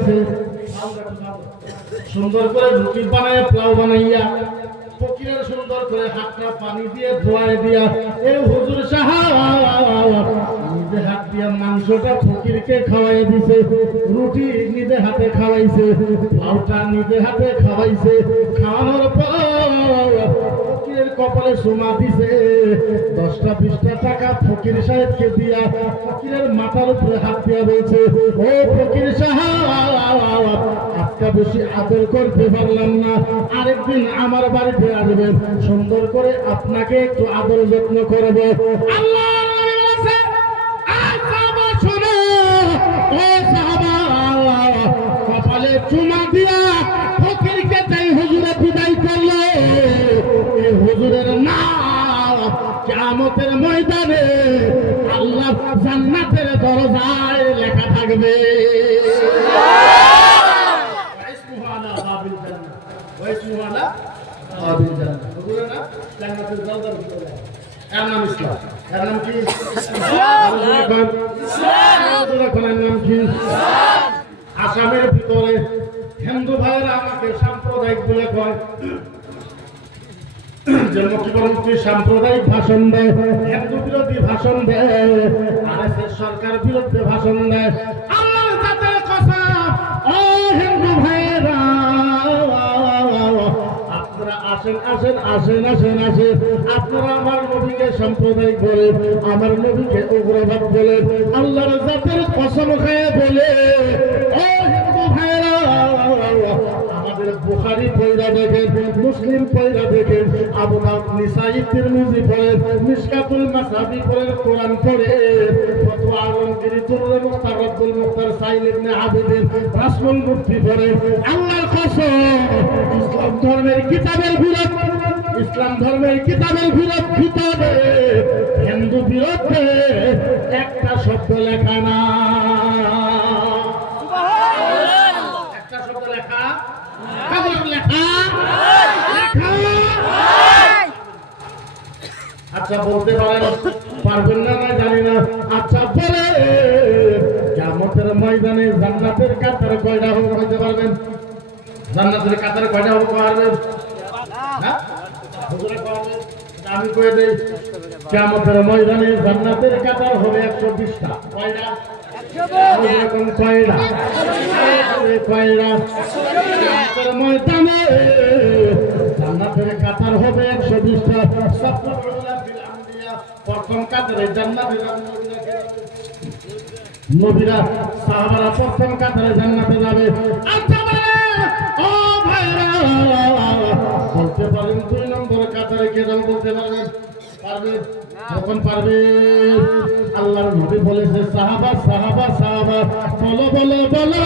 দিছে, সুন্দর করে রুটি বানায় পোলাও বানাইয়া ফকিরের সুন্দর করে হাতটা পানি দিয়ে ধোয়ায় দিয়া এই হুজুর সাহেব নিজে হাত দিয়া মাংসটা ফকিরকে খাওয়াই দিছে, রুটি নিজে হাতে খাওয়াইছে, পোলাওটা নিজে হাতে খাওয়াইছে। খাওয়ানোর পর ফকিরের কপালে সুমা দিছে, 10টা 20টা টাকা ফকির সাহেবকে দিয়া ফকিরের মাথার উপরে হাত দিয়া বলছে, ও ফকির সাহেব আজকে বেশি আদর করতে পারলাম না, আরেকদিন আমার বাড়িতে আসবেন, সুন্দর করে আপনাকে একটু আদর যত্ন করবো। আল্লাহ কপালে চুমা দিয়া ফকিরকে তাই হুজুরে বিদায় করলো। এই হুজুরের নাম কিয়ামতের ময়দানে আল্লাহ জান্নাতের দরজায় লেখা থাকবে। আসামের ভিতরে হিন্দু ভাইয়েরা আমাকে সাম্প্রদায়িক বলে কয়, যে মুখ্যমন্ত্রী সাম্প্রদায়িক ভাষণ দেয়, হিন্দু বিরোধী ভাষণ দেয়, আরএসএস সরকার বিরুদ্ধে ভাষণ দেয়। আল্লাহর জাতের কথা, ও হিন্দু ভাইয়েরা আপনারা আসেন আসেন আসেন আসেন আসেন, আপনারা আমার নবীকে সাম্প্রদায়িক বলেন, আমার নবীকে উগ্রবাদ বলেন, আল্লাহর জাতের কসম খেয়ে বলে, ও হিন্দু ভাইয়েরা আমাদের বুখারী পয়রা দেখেন, মুসলিম পয়রা দেখেন, আবু দাউদ নিসাই তিরমিজি পড়েন, মিশকাতুল মাসাবি পড়েন, কোরআন পড়ে, ফতোয়া আলমগীরি তুরুল মুখতার রব্বুল মুখতার সাইল ইবনে আবিদিন রাসূল মুফতি পড়েন। আল্লাহর কসম ইসলাম ধর্মের কিতাবের বিরোধ, ইসলাম ধর্মের কিতাবের বিরোধ ভিতরে হিন্দু বিরোধে একটা শব্দ লেখা না, একটা শব্দ লেখা লেখা। আচ্ছা বলতে পারেন, পারবেন না না জানি না। আচ্ছা বলে কিয়ামতের ময়দানে জান্নাতের কাতার কয়টা হবে বলতে পারবেন? জান্নাতের কাতার কয়টা হবে পারবেন না? হুজুরে পারবেন? আমি কয়ে দেই, কিয়ামতের ময়দানে জান্নাতের কাতার হবে 120টা। কয়টা? এরকম কয়টা? কয়টা? কিয়ামতের ময়দানে জান্নাতের কাতার হবে 120টা। প্রথম কাতারে জান্নাতের নবীরা সাহাবারা প্রথম কাতারে জান্নাতে যাবে। আচ্ছা ও ভাইরা বলতে পারেন 2 নম্বর কাতারে কে যাবে বলতে পারবেন? পারবেন? যখন পারবেন আল্লাহর নবী বলেছে, সাহাবা সাহাবা সাহাবা বলো বলো বলো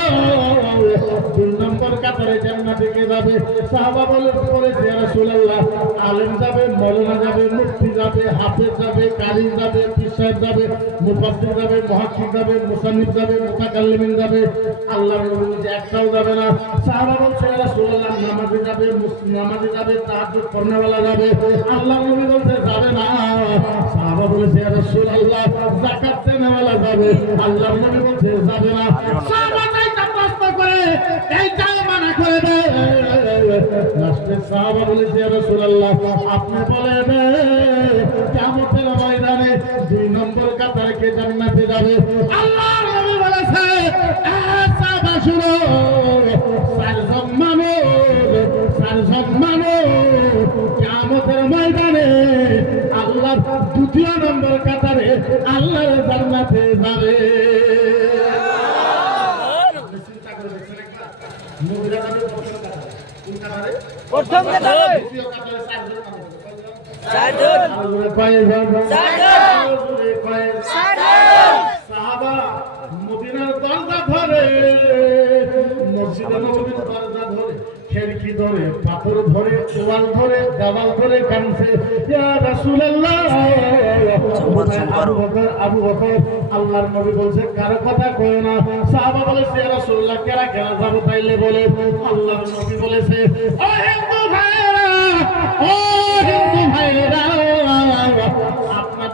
2 নম্বর কাতারে জান্নাতে কে যাবে? সাহাবা বলেছে, ইয়া রাসূলুল্লাহ আলেম যাবে, মাওলানা যাবে, মুফতি যাবে, হাফেজ যাবে, কারি যাবে, পীর সাহেব যাবে, মুফাসসির যাবে, মুহাক্কিক যাবে, মুসান্নিফ যাবে, মুতাকাল্লিমিন যাবে। আল্লাহর নবী বলেছে একটাও যাবে না। সাহাবা বলছে, ইয়া রাসূলুল্লাহ নামাজি যাবে, নামাজি যাবে, তাহাজ্জুদ পড়নেওয়ালা যাবে। আল্লাহর নবী বলছে যাবে না। সাহাবা বলেছে, ইয়া রাসূলুল্লাহ যাকাত দেনেওয়ালা যাবে। আল্লাহর নবী বলছে যাবে না। সাহাবা তাইটা প্রশ্ন করে এইটাই মানা করে দেয়। লাস্টে সাহাবা বলেছে, ইয়া রাসূলুল্লাহ আপনি বলেন কিয়ামতের ময়দানে 2 নম্বর কাতারে কে জান্নাতে যাবে? আল্লাহর নবী বলেছে, সাহাবা শুনো, 4জন মানুষ কিয়ামতের ময়দানে আল্লাহর 2য় নম্বর কাতারে আল্লাহর জান্নাতে যাবে। চিন্তা করে দেখছেন একবার, নবীরা যাবে কোন কাতারে? প্রথম কাতারে। 2য় কাতারে 4জন মানুষ। সাহাবা মদিনার দরজা ধরে, মসজিদে নববীর দরজা ধরে, খিড়কি ধরে, পাথর ধরে, ওয়াল ধরে, দেওয়াল ধরে কাঁদছে, ইয়া রাসূলুল্লাহ আবু বকর। আল্লাহর নবী বলছে কারো কথা কয় না। সাহাবা বলেছে, ইয়া রাসূলুল্লাহ কেরা কেরা যাবো তাইলে বলে। আল্লাহর নবী বলেছে, ও হিন্দু ভাইরা, ও হিন্দু ভাইরা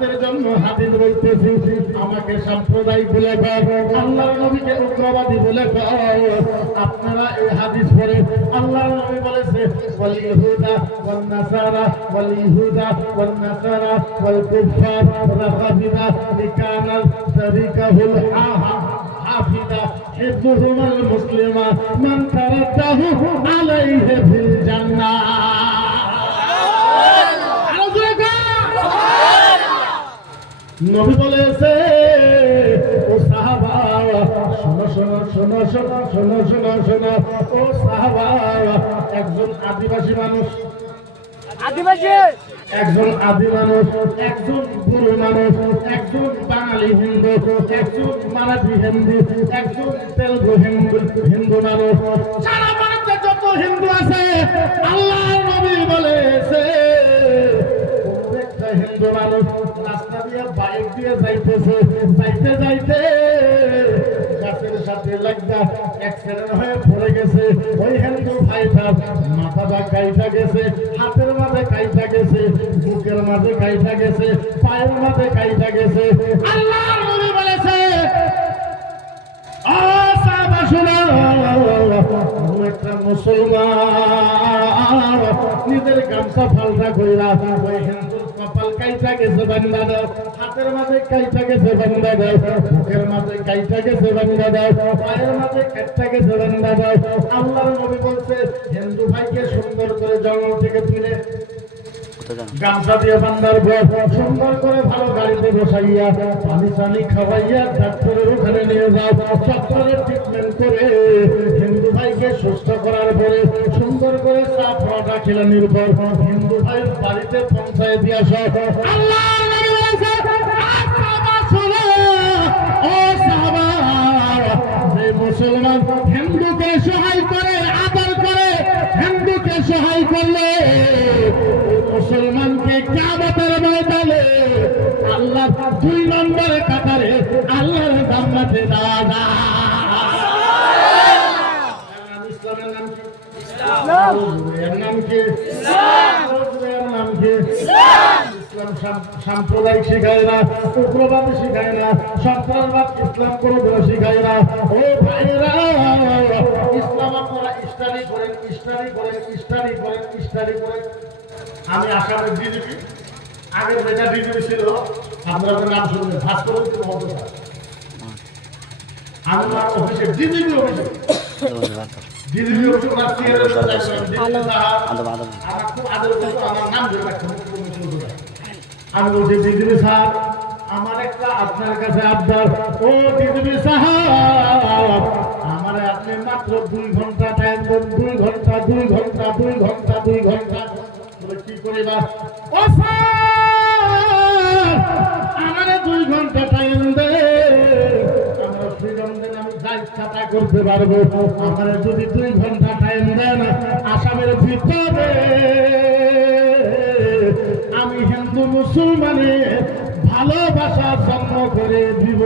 আপনাদের জন্য হাদিস বলতেছি, আমাকে সাম্প্রদায়িক বলে কয়, আল্লাহর নবীকে উগ্রবাদী বলে কয়। আপনারা এই হাদিস পড়ে আল্লাহর নবী বলেছে ওয়াল ইহুদা ওয়ান নাসারা ওয়াল ইহুদা ওয়ান নাসারা ওয়াল কুফার রাগাবিনা লিকানাল তারিকাহুল হাফিদা হিবুহুল মুসলিমা মান তারাকাহু আলাইহি ফিল জান্নাহ। নবী বলেছে ও সাহাবা শোনো শোনো শোনো শোনো শোনো শোনো শোনো ও সাহাবা, একজন আদিবাসী মানুষ, একজন আদি মানুষ, একজন গুরু মানুষ, একজন বাঙালি হিন্দু, একজন মারাঠি হিন্দু, একজন তেলুগু হিন্দু মানুষ, সারা ভারতে যত হিন্দু আছে আল্লাহর নবী বলেছে প্রত্যেকটা হিন্দু মানুষ রাস্তা দিয়ে বাইক দিয়ে যাইতেছে, যাইতে যাইতে গাছের সাথে লাগা অ্যাক্সিডেন্ট হয়ে পড়ে গেছে। ওই হিন্দু ভাইটা মাথাটা কাইটা গেছে, হাতের মাঝে কাইটা গেছে, বুকের মাঝে কাইটা গেছে, পায়ের মাঝে কাইটা গেছে। আল্লাহর নবী বলেছে একটা মুসলমান নিজের গামছা ফালটা কইরা ওই হিন্দুর কপাল কাইটা গেছে বান্দা দাও, হাতের মাঝে কাইটা গেছে বান্দা দাও, বুকের মাঝে কাইটা গেছে বান্দা দাও, পায়ের মাঝে কাইটা গেছে বান্দা দাও। আল্লাহর নবী বলছে হিন্দু ভাইকে সুন্দর করে জঙ্গল থেকে তুলে গামছা দিয়ে বান্দার বর সুন্দর করে ভালো গাড়িতে বসাইয়া পানি টানি খাওয়াইয়া ডাক্তারের ওখানে নিয়ে যাও, ডাক্তারের ট্রিটমেন্ট করে হিন্দু ভাইকে সুস্থ করার পরে সুন্দর করে চা পরোটা খিলানির পর হিন্দু ভাইয়ের বাড়িতে পৌঁছায় দিয়ে আস। আল্লাহর নবী বলেছে ও সাহাবা, যে মুসলমান হিন্দুকে সহায় করে আদর করে হিন্দুকে সহায় করলে মুসলমানকে কিয়ামতের ময়দানে আল্লাহ 2 নম্বরে কাতারে আল্লাহর জান্নাতে দাদা। ইসলামের নাম কি? ইসলাম। এর নাম কি? ইসলাম। এর নাম কি? ইসলাম। ইসলাম সাম্প্রদায়িক শিখায় না, উগ্রবাদী শিখায় না, সন্ত্রাসবাদ ইসলাম কোনোদিন শিখায় না। ও ভাইরা, ইসলাম আপনারা স্টাডি করেন, স্টাডি করেন, স্টাডি করেন, স্টাডি করেন। আমি আসামের বিজেপি, আগে যেটা বিজেপি ছিল আপনারা নাম শুনবেন, ভাস্কর আমি আমার অফিসে বিজেপি অফিসে বিজেপি অফিসে আমার খুব আদর করতো, আমার নাম ধরে রাখতাম। আমি বলছি বিজেপি স্যার আমার একটা আপনার কাছে আবদার, ও বিজেপি সাহেব আমার আপনি মাত্র 2 ঘন্টা টাইম দেন, 2 ঘন্টা 2 ঘন্টা 2 ঘন্টা 2 ঘন্টা কি করিবা? ও স্যার আমারে 2 ঘন্টা টাইম দে, আমরা ফ্রিডম দেন, আমি যা ইচ্ছা তা করতে পারবো। আমারে যদি 2 ঘন্টা টাইম দেন আসামের ভিতরে আমি হিন্দু মুসলমানে ভালোবাসা জন্ম করে দিব।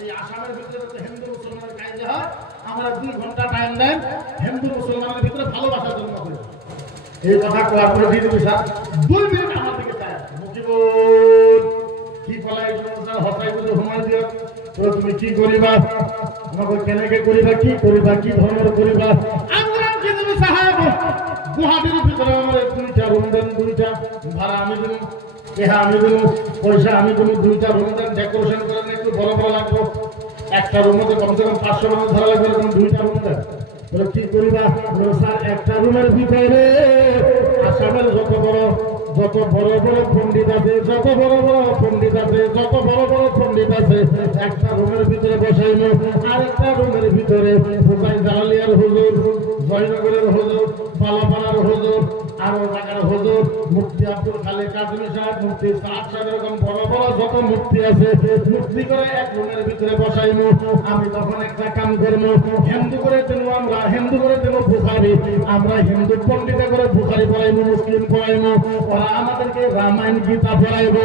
এই আসামের ভিতরে তো হিন্দু মুসলমানের কাজে হয়, আমরা 2 ঘন্টা টাইম দেন হিন্দু মুসলমানের ভিতরে ভালোবাসা জন্ম করে। এই কথা কোয়ার পরে দিয়ে দেবে স্যার 2 মিনিট আমার দিকে চায় মুখিব কি বলাই হসাই বলে ঘুমাই দিও তো তুমি কি করিবা, আমাকে কেনেকে করিবা, কি করিবা, কি ধরনের করিবা। আমরা কি দেবে সাহেব গুহাটির ভিতরে আমার 2টা রুম দেন, 2টা ভাড়া আমি দেব, হ্যাঁ আমি দেব, পয়সা আমি দেব, 2টা রুম দেন, ডেকোরেশন করেন একটু বড় বড় লাগবে, একটা রুম মধ্যে কমসে কম 500 মানুষ ধরা লাগবে, এরকম 2টা রুম দেন। বলে কি করিবা? স্যার একটা রুমের ভিতরে আসামের যত বড় বড় পণ্ডিত আছে, যত বড় বড় পণ্ডিত আছে, যত বড় বড় পণ্ডিত আছে একটা রুমের ভিতরে বসাইল, আর একটা রুমের ভিতরে হুসাইন জালালিয়ার হুজুর, জয়নগরের হুজুর, পালাপাড়ার হুজুর, আরো জায়গার হুজুর, মুফতি আব্দুল খালেক কাজী সাহেব, মুফতি সাদ সাহেব, এরকম বড় বড় যত মুফতি আছে মুফতি করে এক রুমের ভিতরে বসাইল। আমি তখন একটা কাম করবো, হিন্দু করে দেব, আমরা হিন্দু করে দেব বুখারি, আমরা হিন্দু পণ্ডিত করে বুখারি পড়াইবো, মুসলিম পড়াইবো, ওরা আমাদেরকে রামায়ণ গীতা পড়াইবো।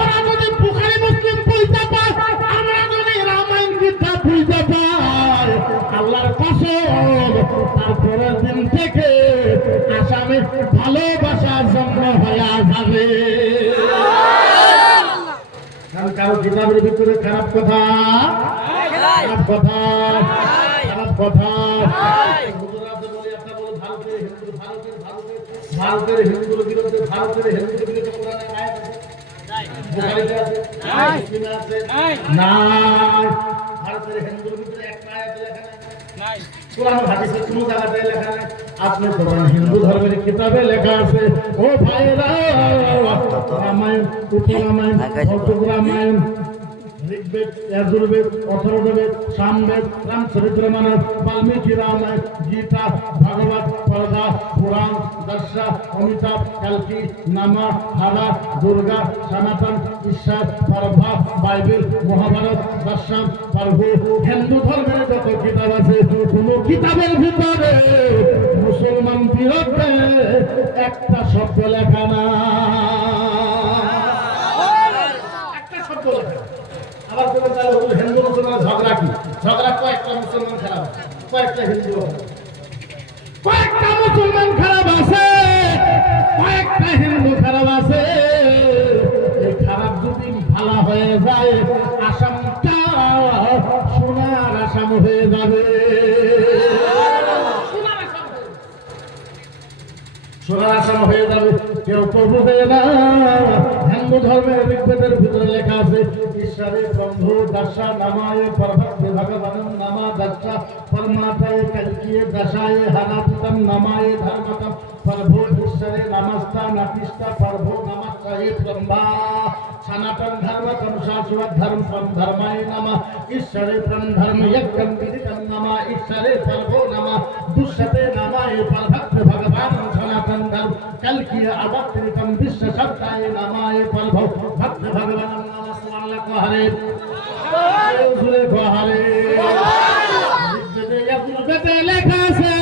ওরা যদি বুখারি মুসলিম পড়তে পায়, আমরা যদি রামায়ণ গীতা পড়তে পাই, আল্লাহর কসম তারপরের দিন থেকে আসামে ভালোবাসার জন্ম হয়ে যাবে। কিতাবের ভিতরে খারাপ কথা খারাপ কথা খারাপ কথা ভারতের হিন্দুর বিরুদ্ধে কোরআনে আয়াত আছে? বুখারীতে আছে? মুসলিমে আছে? নাই। ভারতের হিন্দুর ভিতরে একটা আয়াত লেখা নাই। কোরআন হাদিসে কোনো জায়গাতে লেখা নাই। আপনি কোরআন হিন্দু ধর্মের কিতাবে লেখা আছে। ও ভাইরা, রামায়ণ, রামায়ণ, রামায়ণ, ঋগ্বেদ, যজুর্বেদ, অথর্ববেদ, সামবেদ, রামচরিত মানস, বাল্মীকি রামায়ণ, গীতা, ভাগবত, পরদা, পুরাণ, দর্শা, অমিতাভ, কালকি, নামা, হারা, দুর্গা, সনাতন, ঈশ্বর, পরভা, বাইবেল, মহাভারত, দর্শন, পর্ব, হিন্দু ধর্মের যত কিতাব আছে কোন কিতাবের ভিতরে মুসলমান বিরুদ্ধে একটা শব্দ লেখা না, একটা শব্দ লেখা। আবার বলে তাহলে হিন্দু মুসলমান ঝগড়া কি? ঝগড়া কয়েকটা মুসলমান খারাপ, কয়েকটা হিন্দু কয়েকটা মুসলমান খারাপ আছে, কয়েকটা হিন্দু খারাপ আছে। এই খারাপ যদি ভালো হয়ে যায় আসামটা সোনার আসাম হয়ে যাবে, সোনার আসাম হয়ে যাবে। কেউ তো বুঝে না হিন্দু ধর্মের ঋগ্বেদের ভিতরে লেখা আছে ঈশ্বরের বন্ধু দশা নামায় পরভক্তি ভগবানম নামা দশা পরমাত্মায় কলকিয়ে দশায় হানাতম নামায় ধর্মতম প্রভু ঈশ্বরে নমস্তা নতিষ্ঠা প্রভু নমস্তে ব্রহ্মা সনাতন ধর্ম তম শাশ্বত ধর্ম তম ধর্মায় নমঃ ঈশ্বরে তম ধর্ম यज्ञं विदितं नमः ঈশ্বরে প্রভু নমঃ দুষ্যতে নামায় পরভক্তি ভগবান সনাতন ধর্ম কলকিয়ে অবতরিতম বিশ্ব সত্তায় নামায় প্রভু ভক্তি ভগবান নমঃ সুবহানাল্লাহ হরে হরে ঋগ্বেদে লেখা আছে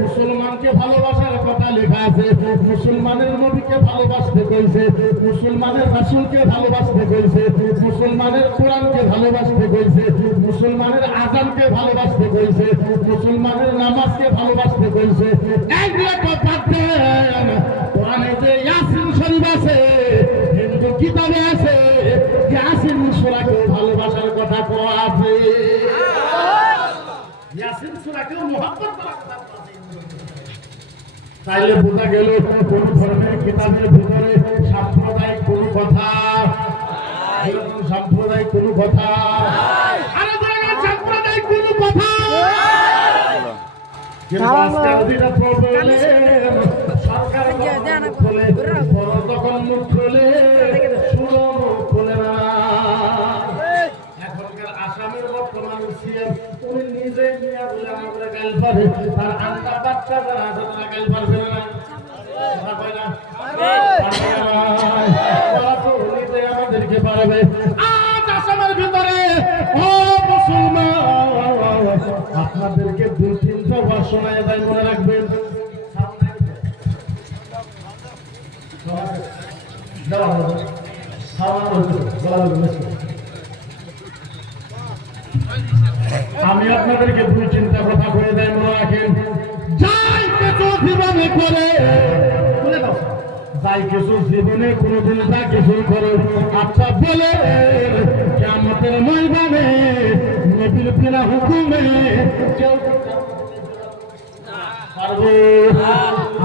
মুসলমানকে ভালোবাসার কথা লেখা আছে, মুসলমানের নবীকে ভালোবাসতে কইছে, মুসলমানের রাসূলকে ভালোবাসতে কইছে, মুসলমানের কোরআনকে ভালোবাসতে কইছে, মুসলমানের আযানকে ভালোবাসতে কইছে, মুসলমানের নামাজকে ভালোবাসতে কইছে। এইগুলো তো বাদ দেন, কোরআনে যে ইয়াসিন শরীফ আছে, হিন্দু কিতাবে আছে ইয়াসিন সূরাকে ভালোবাসার কথা কোয়া আছে, ইয়াসিন সূরাকেও মুহাব্বত করার কথা আছে। তাইলে বোঝা গেল কোন ধর্মের কিতাবের ভিতরে সাম্প্রদায়িক কোন কথা, এরকম সাম্প্রদায়িক কোন কথা, আরে বলেন সাম্প্রদায়িক কোন কথা। কিন্তু আজকাল যেটা প্রবলেম সরকার বলে বড় তখন মুখ খুলে শুরু খুলে না। এখনকার আসামের বর্তমান সিএম উনি নিজে নিয়ে বলে আমাদের গাল পারে, তার আন্ডা বাচ্চা যারা আছে তারা গাল পারবে না, কথা কয় না, নিজে আমাদেরকে পারবে। আজ আসামের ভিতরে ও মুসলমান আপনাদেরকে 2-3টা বার শোনায় যায়, মনে রাখবেন। আমি আপনাদেরকে 2-3টা কথা বলে দেয়, মনে রাখেন। যাই কিছু জীবনে করে, যাই কিছু জীবনে কোনোদিন যা কিছু করে, আচ্ছা বলে কিয়ামতের ময়দানে নবীর বিনা হুকুমে কেউ পারবে?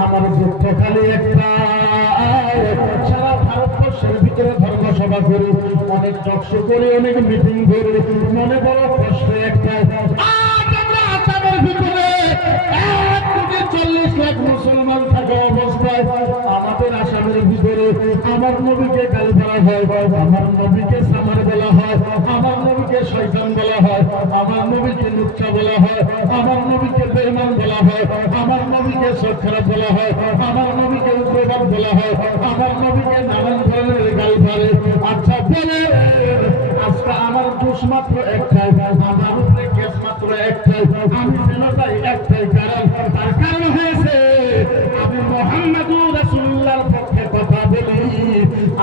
আমার দুঃখ খালি একটা, সারা ভারতবর্ষের ভিতরে ধর্মসভা করি, অনেক চকশো করি, অনেক মিটিং করি, মনে বড় কষ্ট একটা। আজ আমরা আসামের ভিতরে 1 কোটি 40 লাখ মুসলমান থাকা অবস্থায় আমাদের আসামের ভিতরে আমার নবীকে গাল করা হয়, আমার নবীকে সামার বলা হয়, আমার নবীকে শয়তান বলা হয়, আমার নবীকে লুচ্চা বলা হয়, আমার নবীকে বেঈমান বলা হয়, আমার নবীকে সৎখারাপ বলা হয়, আমার নবীকে উগ্রবাদ বলা হয়, আমার নবীকে নানান ধরনের গাল পারে। আচ্ছা বলে আজকে আমার দোষ মাত্র একটাই, আমার উপরে কেস মাত্র একটাই, আমি ফেলে যাই একটাই কারণ, তার কারণ হয়েছে আমি মুহাম্মদুর রাসূলুল্লাহর পক্ষে কথা বলি।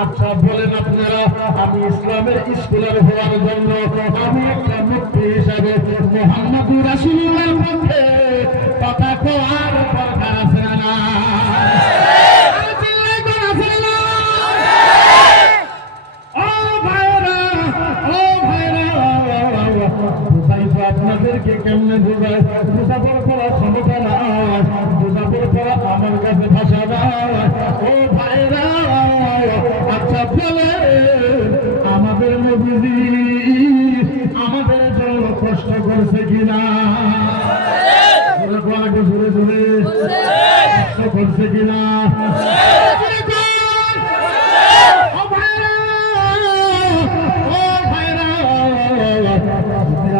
আচ্ছা বলেন আপনারা, আমি ইসলামের স্কলার হওয়ার জন্য আমি একটা মুক্তি হিসাবে মুহাম্মদুর রাসূলুল্লাহর পক্ষে কথা কোয়ার দরকার আছে না? ও ভাইরা ভাই তো আপনাদেরকে কেমনে বোঝায়, বোঝাপড় করা ক্ষমতা নাই, বোঝাপড় করা আমার কাছে ভাষা নাই। ও ভাইরা, আচ্ছা বলে আমাদের নবীজি আমাদের জন্য কষ্ট করছে কিনা? জোরে জোরে কষ্ট করছে কিনা?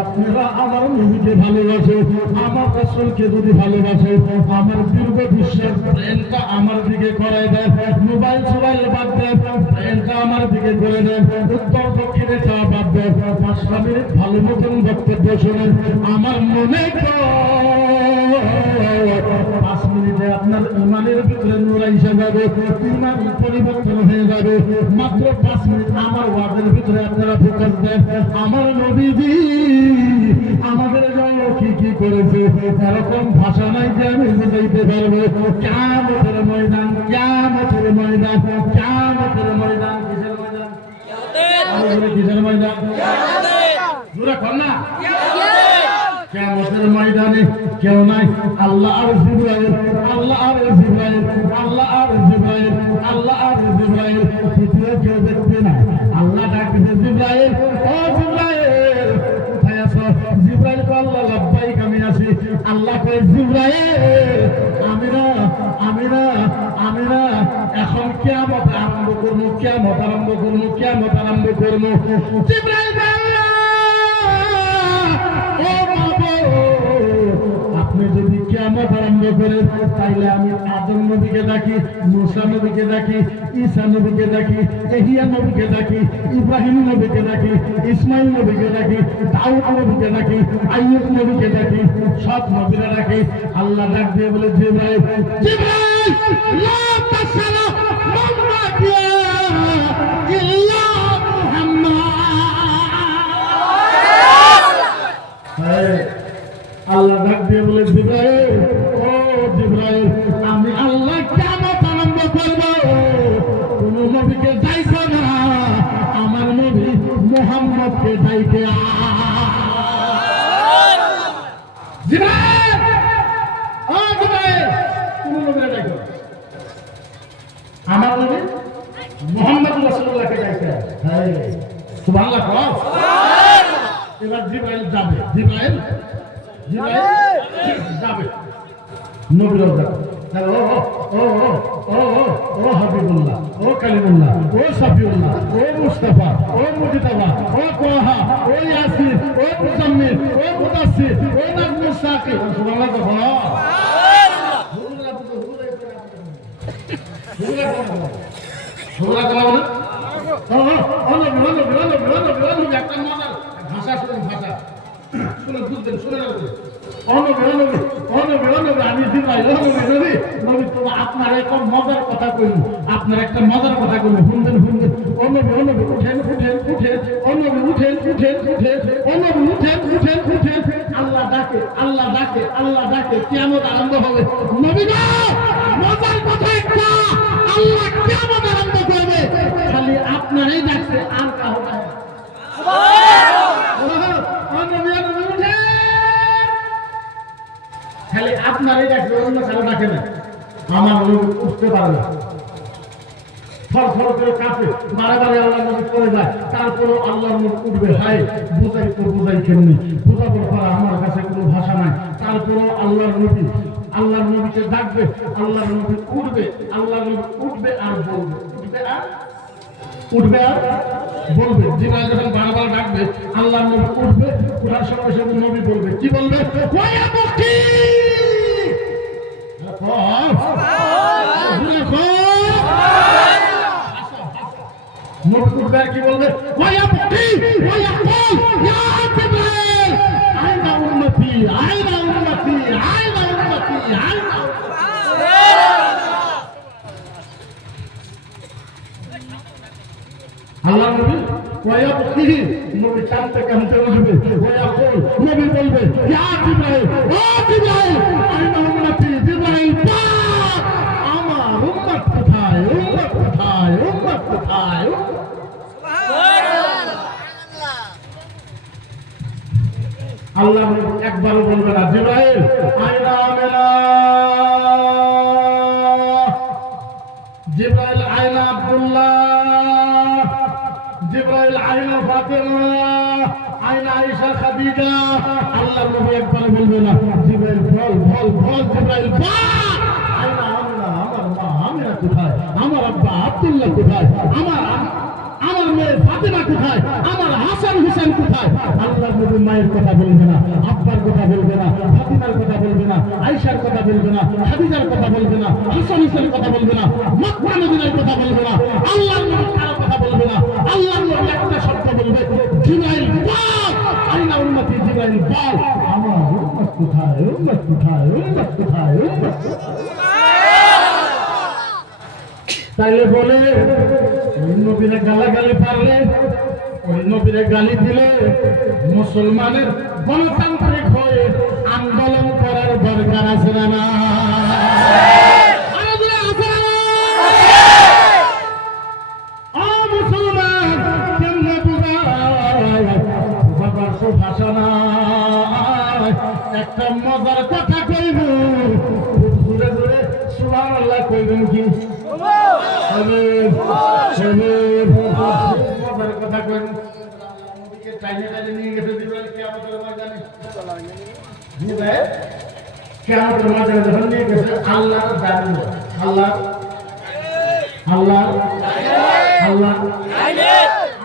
আপনারা আমার নবীকে ভালোবাসে, আমার রাসূলকে যদি ভালোবাসে, আমার দীর্ঘ বিশ্বের প্রেমটা আমার দিকে করাই দেন, মোবাইল বাদ দেন, প্রেমটা আমার দিকে করে দেন, উত্তর দক্ষিণে চাওয়া বাদ দেন, 5 মিনিট ভালো মতন বক্তব্য শোনেন। আমার মনে 5 মিনিটে আপনার ইমানের ভিতরে নূর এসে যাবে, ইমান পরিবর্তন হয়ে যাবে। মাত্র 5 মিনিট আমার ওয়াজের ভিতরে আপনারা ফোকাস দেন। আমার নবীজি আমাদের জন্য কি কি করেছে এরকম ভাষা নাই যে আমি বুঝাইতে পারবো। কিয়ামতের ময়দান, কিয়ামতের ময়দান, কিয়ামতের ময়দান, কিসের ময়দান? কিসের ময়দান? জোরে কর না। কিয়ামতের ময়দানে কেউ নাই, আল্লাহ আর জিবরাইল, আল্লাহ আর জিবরাইল, আল্লাহ আর জিবরাইল, আল্লাহ আর জিবরাইল, তৃতীয় কেউ দেখবে না। আল্লাহ ডাকছে জিবরাইল, ও জিবরাইল কোথায় আছো? জিবরাইল কয় আল্লাহ লাব্বাইক, আমি আছি। আল্লাহ কয় জিবরাইল আমি না এখন কিয়ামত আরম্ভ করবো, কিয়ামত আরম্ভ করবো, কিয়ামত আরম্ভ করবো। জিবরাইল আপনি যদি কিয়ামত আরম্ভ করেন তাইলে আমি আদম নবীকে ডাকি, মুসা নবীকে ডাকি, ঈসা নবীকে ডাকি, ইহইয়া নবীকে ডাকি, ইব্রাহিম নবীকে ডাকি, ইসমাইল নবীকে ডাকি, দাউদ নবীকে ডাকি, আইয়ুব নবীকে ডাকি, সব নবীরা ডাকি। আল্লাহ ডাক দিয়ে বলে জিবরাইল, জিবরাইল লা তাসালা মুহাম্মাদিয়া ইল্লা আল্লাহ ডাক দিয়ে বলে জিবরাইল, ও জিবরাইল আমি আল্লাহ কিয়ামত আরম্ভ করব, কোন নবীকে যাইতো না, আমার নবী মুহাম্মদকে যাইতে। জিবরাইল, ও জিবরাইল কোন নবীকে যাইতো, আমার নবী মুহাম্মদ রাসূলুল্লাহকে যাইতে। সুবহানাল্লাহ, সুবহানাল্লাহ। এবার জিবরাইল যাবে, জিবরাইল যাবে, নবীরাও যাবে। ও হাবিবুল্লাহ, ও কালিমুল্লাহ, ও সাফিউল্লাহ, ও মুস্তাফা, ও মুজতাবা, ও কোহা, ও ইয়াসিন, ও মুজাম্মিল, ও মুদাসসির, ও নাজমুস সাকিব। সুবহানাল্লাহ, একটা মজার ভাষা শুনুন, ভাষা শুনে বুঝবেন, শুনে রাখবেন। আপনার একটা মজার কথা কইল, আপনার একটা মজার কথা কইল, শুনবেন শুনবেন। অনবী উঠেন উঠেন উঠেন, অনবী উঠেন উঠেন উঠেন, অনবী উঠেন উঠেন উঠেন। আল্লাহ ডাকে, আল্লাহ ডাকে, আল্লাহ ডাকে, কিয়ামত আরম্ভ হবে। নবী গো, মজার কথা একটা, আল্লাহ কিয়ামত আরম্ভ করবে, খালি আপনারই ডাকছে, আর কাহো ডাকে। খালি আপনারই ডাকবে, অন্য কারো ডাকে না। আমার লোক উঠতে পারে না, ফর করে কাঁপে, বারে আল্লাহ নবী পড়ে যায়, তারপরও আল্লাহর লোক উঠবে। হাই বুঝাই কেমনি, বুঝাবো করা আমার কাছে কোনো ভাষা নাই। তারপরও আল্লাহর নবীকে ডাকবে, আল্লাহর নবী উঠবে, আল্লাহর নবী উঠবে আর বলবে, উঠবে আর বলবে। জিবরাইল যখন বারবার ডাকবে, আল্লাহর নবী উঠবে, উঠার সঙ্গে সঙ্গে নবী বলবে, কি বলবে? ওয়া মুক্তি। নবী উঠবে আর কি বলবে? ওয়া মুক্তি ওয়া ইয়াকুল ইয়া জিবরাইল আইনা উম্মতি, আইনা উম্মতি, আইনা উম্মতি, আইনা। আল্লাহ নবী ওয়া মুক্তি, নবী কাঁদতে কাঁদতে উঠবে, ওয়া ইয়াকুল, নবী বলবে, ইয়া জিবরাইল, ও জিবরাইল আইনা উম্মতি, জিবরাইল পাক আমার উম্মত কোথায়, উম্মত কোথায়, উম্মত কোথায়? সুবহানাল্লাহ। আল্লাহ একবারও বলবে না জিবরাইল আয়না আমেনা, জিবরাইল আয়না আব্দুল্লাহ, জিবরাইল আয়না ফাতেমা, আয়না আয়েশা খাদিজা। আল্লাহর নবী একবার বলবে না জিবরাইল বল বল বল জিবরাইল বল আয়না আমেনা, আমার মা আমেনা কোথায়, আমার আব্বা আব্দুল্লাহ কোথায়, আমার মেয়ে ফাতেমা কোথায়, আমার হাসান হুসেন কোথায়। আল্লাহর নবী মায়ের কথা বলবে না, আব্বার কথা বলবে না, ফাতিমার কথা বলবে না, আয়েশার কথা বলবে না, খাদিজার কথা বলবে না, হাসান হুসেনের কথা বলবে না, মক্কা মদিনার কথা বলবে না, আল্লাহর নবী কারো কথা বলবে না। আল্লাহর নবী একটা শব্দ বলবে জিবরাইল বল আইনা উম্মতি, জিবরাইল বল আমার উম্মত কোথায়, উম্মত কোথায়, উম্মত কোথায়, উম্মত তাইলে বলে ওই নবীরে গালাগালি পারলে, ওই নবীরে গালি দিলে মুসলমানের গণতান্ত্রিক হয়ে আন্দোলন করার দরকার আছে না? মুসলমান কেমনে ভাষা না একটা মজার কথা কইব, ঘুরে ঘুরে সুবহানাল্লাহ কইবেন কি মজার কথা কইবেন। নবীকে টাইনে টাইনে নিয়ে গেছে জিবরাইল কিয়ামতের ময়দানে, জিবরাইল কিয়ামতের ময়দানে যখন নিয়ে গেছে আল্লাহর জান্নাত, আল্লাহ আল্লাহ আল্লাহ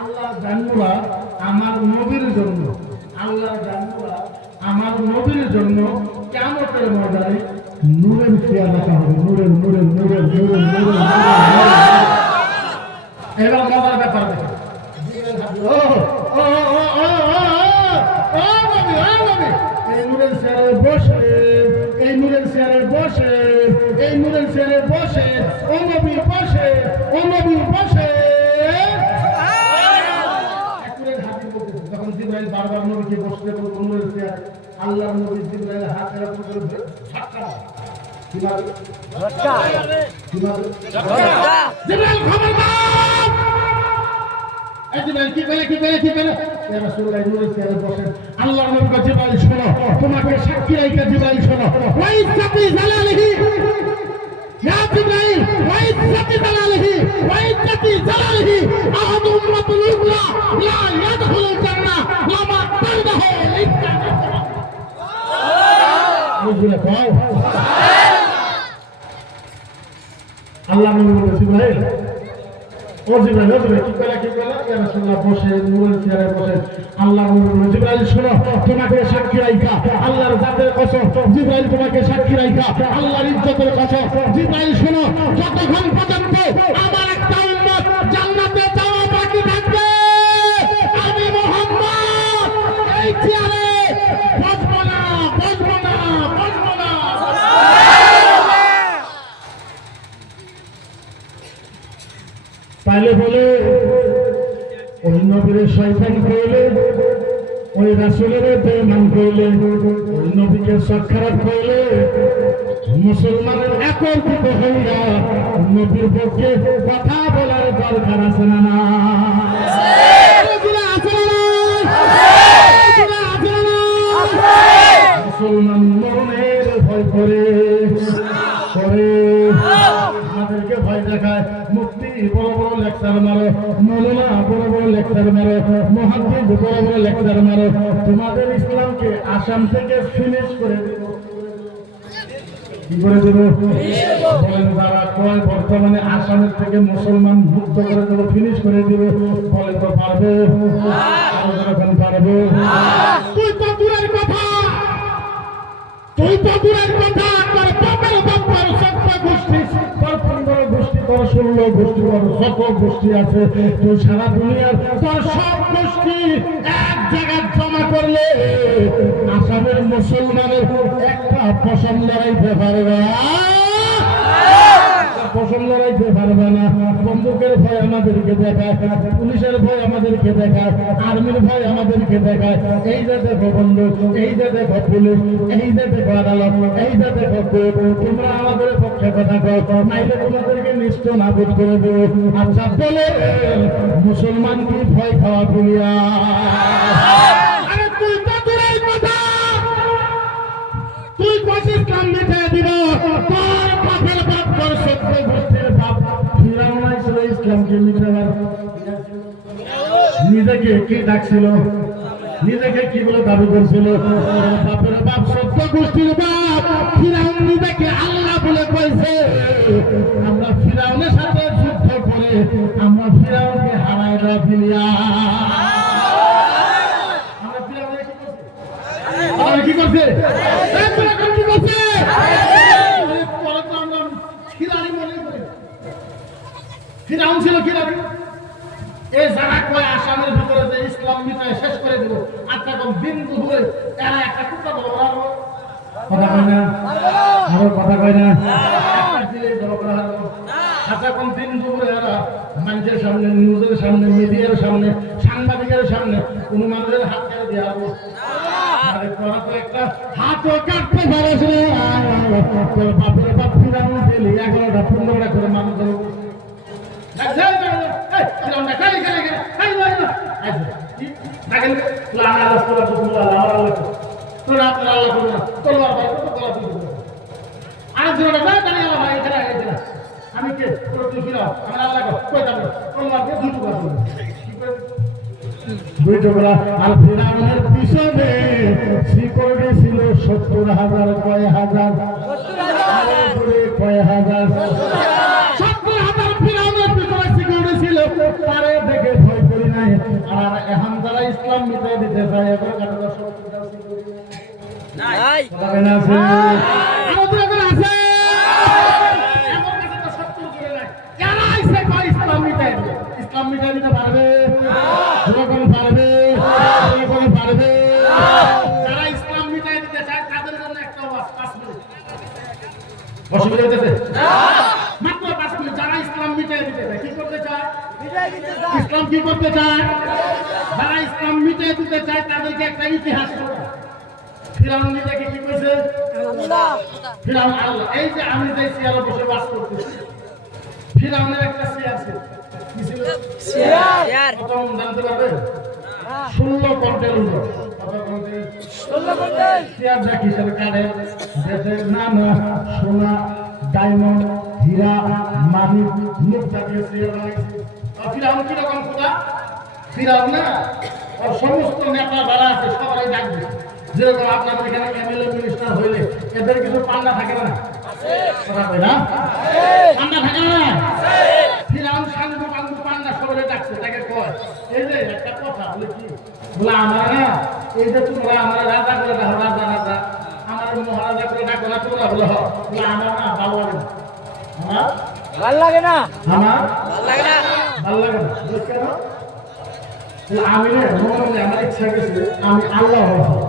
আল্লাহ জান্নাত আমার নবীর জন্য, আল্লাহ জান্নাত আমার নবীর জন্য কিয়ামতের ময়দানে নূরের চেয়ার রাখা হবে, নূরের নূরের নূরের নূরের নূরের। এবার মজার ব্যাপার দেখেন, এই নূরের চেয়ারে বসে, এই নূরের চেয়ারে বসে, এই নূরের চেয়ারে বসে ও নবী বসে, ও নবী বসে। যখন জিবরাইল বারবার নবীকে বসতে বলতো নূরের চেয়ার, আল্লাহ নবী জিবরাইলের হাতে জিবরাইল খবরদার, জিবরাইল কি বলে কি বলে কি বলে ইয়া রাসূলুল্লাহ নূরের চেয়ারে বসেন। আল্লাহর নবী কয় জিবরাইল শোনো, তোমাকে সাক্ষী রাখা জিবরাইল শোনো, ওয়া ইজ্জাতি জালালিহি ইয়া জিবরাইল, ওয়া ইজ্জাতি জালালিহি, ওয়া ইজ্জাতি জালালিহি আহাদু উম্মাতুল উলা লা ইয়াদখুলুল জান্নাহ লামা তারদাহু ইত্তাকা। বুঝলে কও আল্লাহ নবী বলে জিবরাইল, ও জিবরাইল, ও জিবরাইল কি বলে কি বলে ইয়া রাসূলুল্লাহ বসে নূরের চেয়ারে বসে। আল্লাহ নবী বলে জিবরাইল শোনো, তোমাকে সাক্ষী রাখা আল্লাহর জাতের কসম, জিবরাইল তোমাকে সাক্ষী রাখা আল্লাহর ইজ্জতের কসম, জিবরাইল শোনো, যতক্ষণ পর্যন্ত আমার একটা উম্মত জান্নাতে যাওয়া বাকি থাকবে আমি মুহাম্মদ এই চেয়ারে বসবো না, বসবো না, বসবো না। তাইলে বলে ওই নবীর শয়তান কইলে, ওই রাসূলের বেঈমান কইলে, ওই নবীকে সাক্ষাৎ কইলে মুসলমানের একত্রিত হইয়া নবীর পক্ষে কথা বলার দরকার আছে না? মুসলমান মরণের ভয় করে আমাদেরকে ভয় দেখায়, মুফতি বড় বড় লেকচার মারো, মৌলানা বড় বড় লেকচার মারো, মুহাদ্দিস বড় বড় লেকচার মারো, তোমাদের ইসলামকে আসাম থেকে ফিনিশ করে দেব। কি করে দেব? বলেন যারা কয় বর্তমানে আসামের থেকে মুসলমান মুক্ত করে দেব, ফিনিশ করে দেব, বলে তো পারবো? এখন পারবো? তুই তো দূরের কথা, তুই তো দূরের কথা, তোর বাপের বাপের সত্য গোষ্ঠী, তোর 15 গোষ্ঠী, তোর 16 গোষ্ঠী, তোর শত গোষ্ঠী আছে, তুই সারা দুনিয়ার তোর সব গোষ্ঠী এক জায়গায় জমা করলে আসামের মুসলমানের একটা পশম লড়াইতে পারবে, পশম লড়াইতে পারবে না। বন্দুকের ভয় আমাদেরকে দেখায়, পুলিশের ভয় আমাদেরকে দেখায়, আর্মির ভয় আমাদেরকে দেখায়। এই যে দেখো বন্দুক, এই যে দেখো পুলিশ, এই যে দেখো আদালত, এই যে দেখো কোর্ট, তোমরা আমাদের পক্ষে কথা কও, নাইলে তোমাদেরকে নিষ্ঠ নাবুদ করে দেবো। আচ্ছা বলে মুসলমান কি ভয় খাওয়া বলিয়া? আরে তুই তো দূরের কথা, নিজেকে কি ডাকছিল, নিজেকে কি বলে দাবি করছিল? বাপের বাপ, সত্য গোষ্ঠীর বাপ ফিরাউন নিজেকে আল্লাহ বলে কইছে। আমরা ফিরাউনের সাথে যুদ্ধ করে আমরা ফিরাউনকে হারাই না ফিরিয়া। আমরা ফিরাউনে কি করছি? আমরা কি করছে? কি করছে? পরে তো আমরা খিলাড়ি মনে করি। ফিরাউন ছিল খিলাড়ি। এই যারা কয় আসামের ভিতরে যে ইসলাম মিটায় শেষ করে দেব, আচ্ছা কোন বিন্দু হলে এরা একটা কুত্তা বড় কথা কয় না, আরো কথা কয় না, আচ্ছা কোন বিন্দু হলে এরা মানুষের সামনে, নিউজের সামনে, মিডিয়ার সামনে, সাংবাদিকের সামনে কোন মানুষের হাত কেটে দেওয়া হবে? আরে তোরা তো একটা হাতও কাটতে পারিস না। বাপের বাপ ফিরাউন দিলি 11টা 15টা করে মানুষ ধরে আমি কে দুই টুকরা। আর ফিরাউনের পিছনে সিকিউরিটি ছিল 70,000, কয় হাজার, কয় হাজার, 70,000 ফিরাউনের পিছনে সিকিউরিটি ছিল। তারে দেখে ভয় করি নাই। আর এখন যারা ইসলাম মিটাই দিতে চায় এখন কাটা নাই, আছে আছে ইসলাম মিটাই দিতে পারবে, যখন পারবে যখন পারবে। যারা ইসলাম মিটাই দিতে চায় তাদের জন্য একটা 5 মিনিট অসুবিধা হতেছে, মাত্র 5 মিনিট। যারা ইসলাম মিটাই দিতে চায়, কি করতে চায়? ইসলাম কি করতে চায়? যারা ইসলাম মিটাই দিতে চায় তাদেরকে একটা ইতিহাস শোনা। ফিরাউন নিজেকে কি কইছে? ফিরাউন আল্লাহ। এই যে আমি যে চেয়ারে বসে বাস করতেছি, ফিরাউনের একটা চেয়ার ছিল। কি ছিল? চেয়ার। প্রথম জানতে পারবে? 16 কুইন্টাল ওজন। কত কুইন্টাল? 16 কুইন্টাল। চেয়ার যা কিসের কাটে? দেশের নাম সোনা, ডায়মন্ড, হীরা, মানিক, মুক্তা দিয়ে চেয়ার বানাইছে। আর ফিরাউন কি রকম খোদা? ফিরাউন না, আর সমস্ত নেতা যারা আছে সবাই ডাকবে। যেরকম আপনাদের এখানে এমএলএ মিনিস্টার হইলে এদের কিছু পান্ডা থাকে না? কথা কই না? পান্ডা থাকে না? ফিরাউন সাঙ্গু পাঙ্গু পান্ডা সবাই ডাকছে। তাকে কয় এই যে একটা কথা বলে কি, বলে আমার না এই যে তোমরা আমার রাজা করে ডাকো, রাজা রাজা, আমার মহারাজা করে ডাকো না তোমরা, বলে বলে আমার না ভালো লাগে না, আমার ভালো লাগে না, আমার ভালো লাগে না, ভালো লাগে না। কেন? আমি না মনে আমার ইচ্ছা গেছে আমি আল্লাহ হব।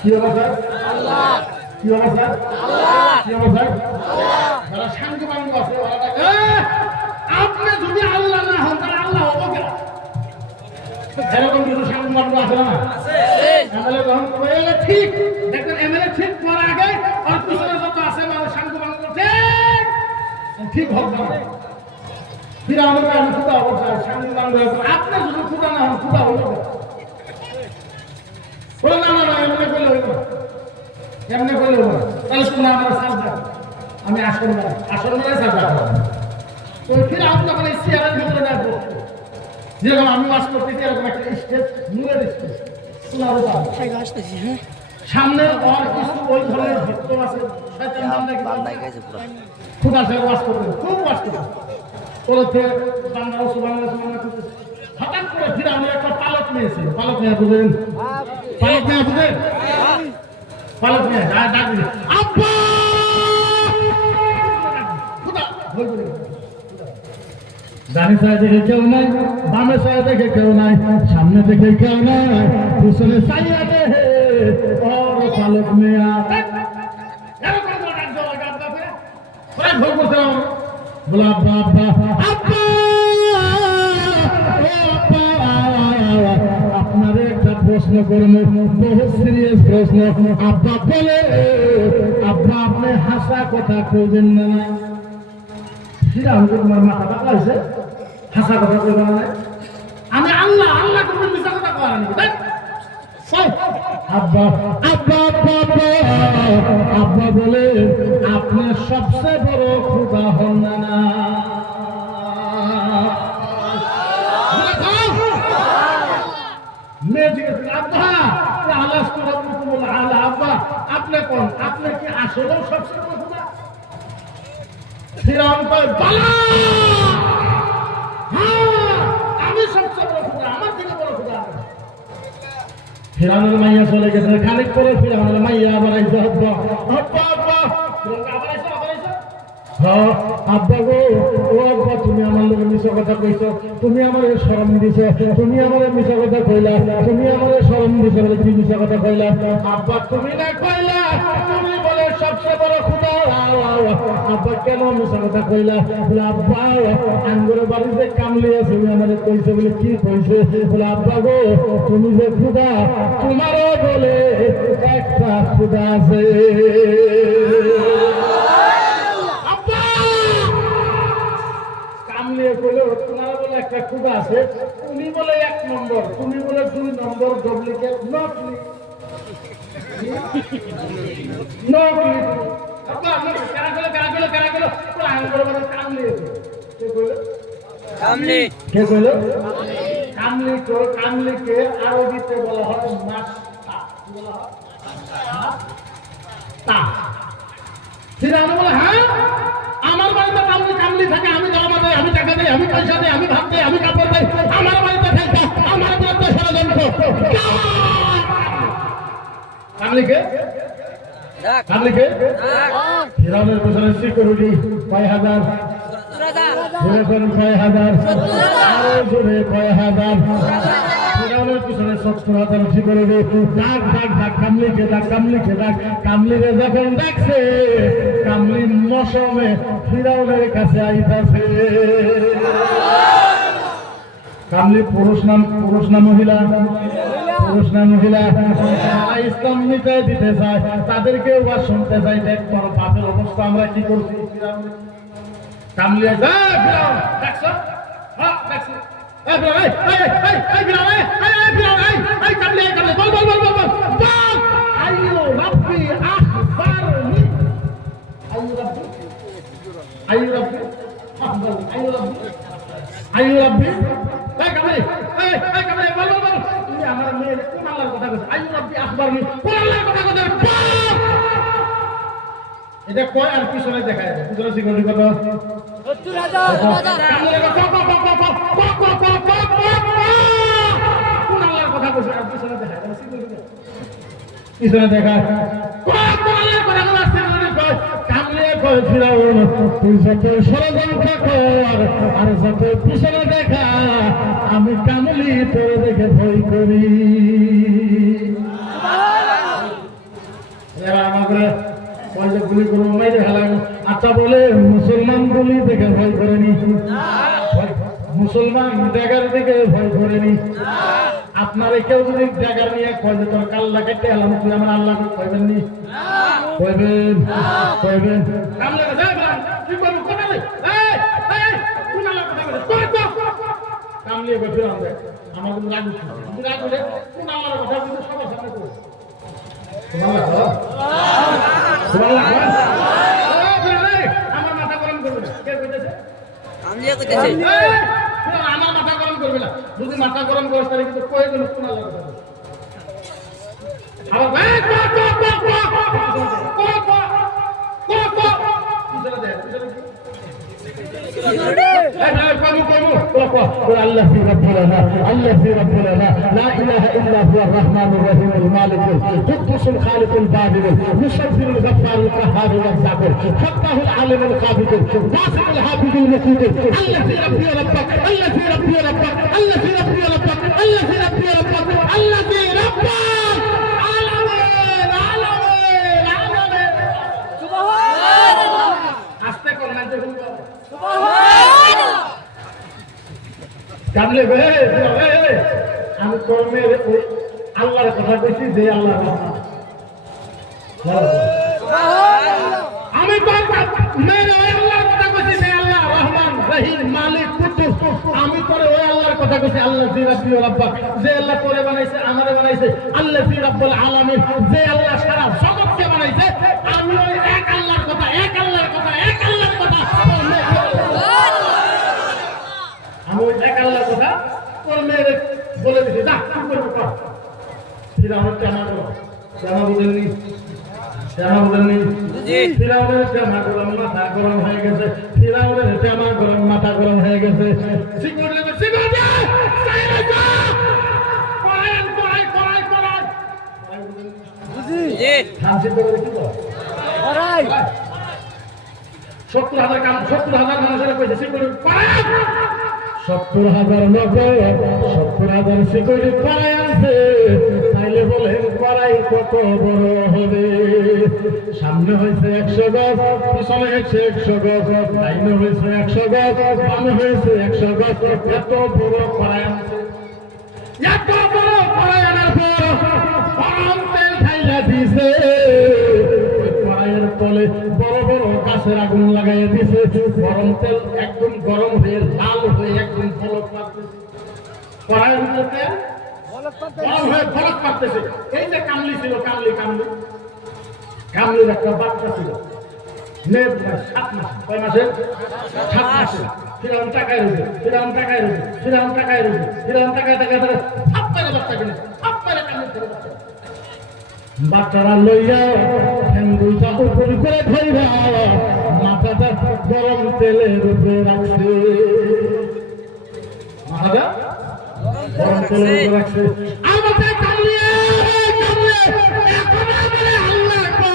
কি হবে স্যার? আল্লাহ। কি হবে স্যার? আল্লাহ। কি হবে স্যার? আল্লাহ। যারা সাঙ্গু পাঙ্গু আছে ওরা ডাকে আপনি যদি আল্লাহ না হন তাহলে আল্লাহ হবো কেন? এরকম কিছু সাঙ্গু পাঙ্গু আছে না? এমএলএ গ্রহণ করবে ঠিক, দেখবেন এমএলএ ঠিক করার আগে আর পিছনে যত আছে মানুষ সাঙ্গু পাঙ্গু ঠিক হবে না। ফিরাউনের কারণে খুদা অবস্থা সাঙ্গু পাঙ্গু আপনি যদি খুদা না হন খুদা হলো বলে না না না এমনি করলে হইব না, এমনি করলে হইব না। তাহলে শুনে আমার সাজদা, আমি আসন মেলায় সাজদা করবো। তো ফিরাউন যখন এই চেয়ারের ভিতরে রাখবো, যেরকম আমি ওয়াজ করতেছি এরকম একটা স্টেজ, নূরের স্টেজ, সোনার সামনে আর কিছু ওই ধরনের ভক্ত আছে, শয়তান খুদা সাহেব ওয়াজ করবেন, খুব ওয়াজ করবেন, বলতে বাংলা সুবহানাল্লাহ করতেছে। হঠাৎ করে ফিরাউনের একটা পালক নিয়েছে, পালক নিয়ে বুঝেন, পালক নিয়ে বুঝেন, পালক নিয়ে ডাক দিলে আব্বা খুদা ভুল করে ডানে সাইড দেখে কেউ নাই, বামে সাইড দেখে কেউ নাই, সামনে দেখে কেউ নাই, পিছনে চাইয়া দেখে ওর পালক মেয়া এরকম ডাক দেওয়া ডাক দাবে ওরা ভুল করছে বলে আব্বা আব্বা আব্বা আপনারে একটা প্রশ্ন করবো, বহু সিরিয়াস প্রশ্ন। আব্বা বলে আব্বা আপনি হাসা কথা কইবেন না? তোমার মাথা পাকা হয়েছে, হাসা কথা কইবে না? আমি আল্লাহ আল্লাহ তুমি মিথ্যা কথা কওয়া নাকি? আব্বা আব্বা আব্বা আব্বা বলে আপনি সবচেয়ে বড় খোদা হন না? জিজ্ঞেস করলেন আব্বা আলাস্তু রাব্বুকুমুল আলা, আব্বা আপনি কোন, আপনি কি আসলেও সবচেয়ে বড় খোদা? ফিরআউন কয় বালা, হ্যাঁ আমি সবচেয়ে বড় খোদা, আমার থেকে বড় খোদা। ফিরআউনের মাইয়া চলে গেছে, খানিক পরে ফিরআউনের মাইয়া আবার আইছে, আব্বা আব্বা আব্বা, ফিরআউন আবার আইছে, আবার আইছে, হ্যাঁ আব্বা গো, ও আব্বা তুমি আমার লোকে মিছা কথা কইছো, তুমি আমারে শরম দিছো, তুমি আমারে মিছা কথা কইলা, তুমি আমারে শরম দিছো বলে কি মিছা কথা কইলা? আব্বা তুমি না কইলা তুমি বলে সবচেয়ে বড় খোদা, আব্বা কেন মিছা কথা কইলা? বলে আব্বা আঙ্গুর বাড়িতে কামলি আছে, তুমি আমারে কইছো বলে কি কইছে? বলে আব্বা গো তুমি যে খোদা, তোমারও বলে একটা খোদা আছে। তোমার বলে একটা খোদা আছে, তুমি বলে 1 নম্বর, তুমি বলে 2 নম্বর, ডুপ্লিকেট, নকলি। আব্বা কারা গেল আঙ্গুর বাড়িতে কামলি আছে, কে কইলো? কামলি। কে কইলো? কামলি। তো কামলিকে আরবিতে বলা হয় মাস্তা। কি বলা হয়? মাস্তা। ফিরআউন বলে হ্যাঁ আমার বাড়িতে কামলি থাকে, আমি দাওয়া দেই, আমি টাকা দেই, আমি পয়সা দেই, আমি ভাত দেই, আমি কাপড় দেই, আমার বাড়িতে থাকে, আমার বিরুদ্ধে ষড়যন্ত্র। কামলিকে ফিরআউনের পেছনে সিকিউরিটি কয় হাজার? কয় হাজার? জোরে কয় হাজার? ফিরআউনের পিছনে 70,000 সিকিউরিটি। ডাক কামলিকে ডাক, কামলিকে যখন ডাকছে, কামলি মৌসুমে ফিরআউনের কাছে আইতাছে। কামলি পুরুষ না মহিলা? পুরুষ না মহিলা? ইসলাম নিতে দিতে চায়, তাদেরকে ওয়াজ শুনতে চাই। দেখ তোর বাপের অবস্থা আমরা কি করছি। কামলি ডাকছো, হ্যাঁ ডাকছি, আমার মেয়ের কোন আল্লাহর কথা বলছে? আইয়ু রাব্বি আখবারনি, কোন আল্লাহর কথা বলছে? এটা কয় আর পিছনে দেখা যায়, পিছনে সিকিউরিটি কত? 70,000। কোন আল্লাহর কথা বলছে? আর পিছনে দেখা যায় সিকিউরিটি, পিছনে দেখা কোন আল্লাহর কথা বলছে? কামলিয়ে কয় ফিরআউন তুই যত ষড়যন্ত্র কর আর যত পিছনে দেখা, আমি কামলি তোর দেখে ভয় করি। আমাকে গুলি করবো মেরে ফেলাম। আচ্ছা বলে মুসলমান গুলি দেখে ভয় করেনি, মুসলমান ড্যাগার দেখে ভয় করেনি। আপনারা কেউ যদি ড্যাগার নিয়ে কয় যে তোর কাল্লা কেটে এলাম, তুই আমার আল্লাহ কইবেন নি? কইবেন? কামলিয়ে ফিরান দেয় আমার কিন্তু রাগ হলে কোন আল্লাহর কথা কিন্তু সবার সামনে করবে। আমার মাথা গরম করবে না, কে কইতেছে? আমার মাথা গরম করবে না। যদি মাথা গরম করিস তাহলে কিন্তু কয়ে গেল কোন আল্লাহর কথা। الذي رب لنا لا اله الا هو الرحمن الرحيم المالك القدوس الخالق البارئ المصور الغفار القهار الرزاق فتاه العالم القابض باسط الحافظ المقيت الذي ربي ربك الذي ربي ربك الذي ربي ربك الذي ربي ربك الذي ربك কামলে আমি কর্মের আল্লাহর কথা কইছি যে আল্লাহ, আমি মেয়ের ওই আল্লাহর কথা কইছি যে আল্লাহ রহমান রহিম মালিক কুদ্দুস। আমি করে ওই আল্লাহর কথা কইছি আল্লাহ জি রাব্বি রাব্বাক, যে আল্লাহ করে বানাইছে, আমারে বানাইছে, আল্লাহ জি রাব্বুল আলামিন, যে আল্লাহ সারা জগৎকে বানাইছে। আমি ওই এক আল্লাহর কথা, এক আল্লাহর কথা, এক আল্লাহর কথা, আমি ওই এক আল্লাহর কথা তোর মেয়ের বলে দিছি। যা কি করবো কর। ফিরাউনের জামা গরম জামা বুঝেননি জামা বুঝেননি ফিরাউনের জামা গরম মাথা গরম হয়ে গেছে ফিরাউনের জামা গরম মাথা গরম হয়ে গেছে সত্তর হাজার মানুষের পয়সা সিকিউরিটি 70,000 লোক 70,000 সিকিউরিটি করাই আছে তাইলে বলেন করাই কত বড় হবে সামনে হয়েছে 100 গজ পিছনে হয়েছে 100 গজ ডাইনে হয়েছে 100 গজ বামে হয়েছে 100 গজ এত বড় করাই আছে এত বড় করাই আনার পর গরম তেল খাইলা দিছে তলে বড় বড় গাছের আগুন লাগাইয়া দিছে গরম তেল একদম গরম হয়ে লাল হয়ে একদম ফলক পারতেছে কড়াইয়ের ভিতরে গরম হয়ে ফলক পারতেছে এই যে কামলি ছিল কামলির একটা বাচ্চা ছিল 7 মাস কয় মাসে 7 মাসে ফিরাউন টাকায় রয়েছে ফিরাউন টাকায় থাপ মেরে বাচ্চা কিনে থাপ মেরে কামলি ছিল বাচ্চারা লইয়া দুইটা উপর করে ধইরা মাথাটা গরম তেলের উপরে রাখছে মাথাটা গরম তেলের উপরে রাখছে আমাকে কামলিয়ে এখন আমারে আল্লাহ কো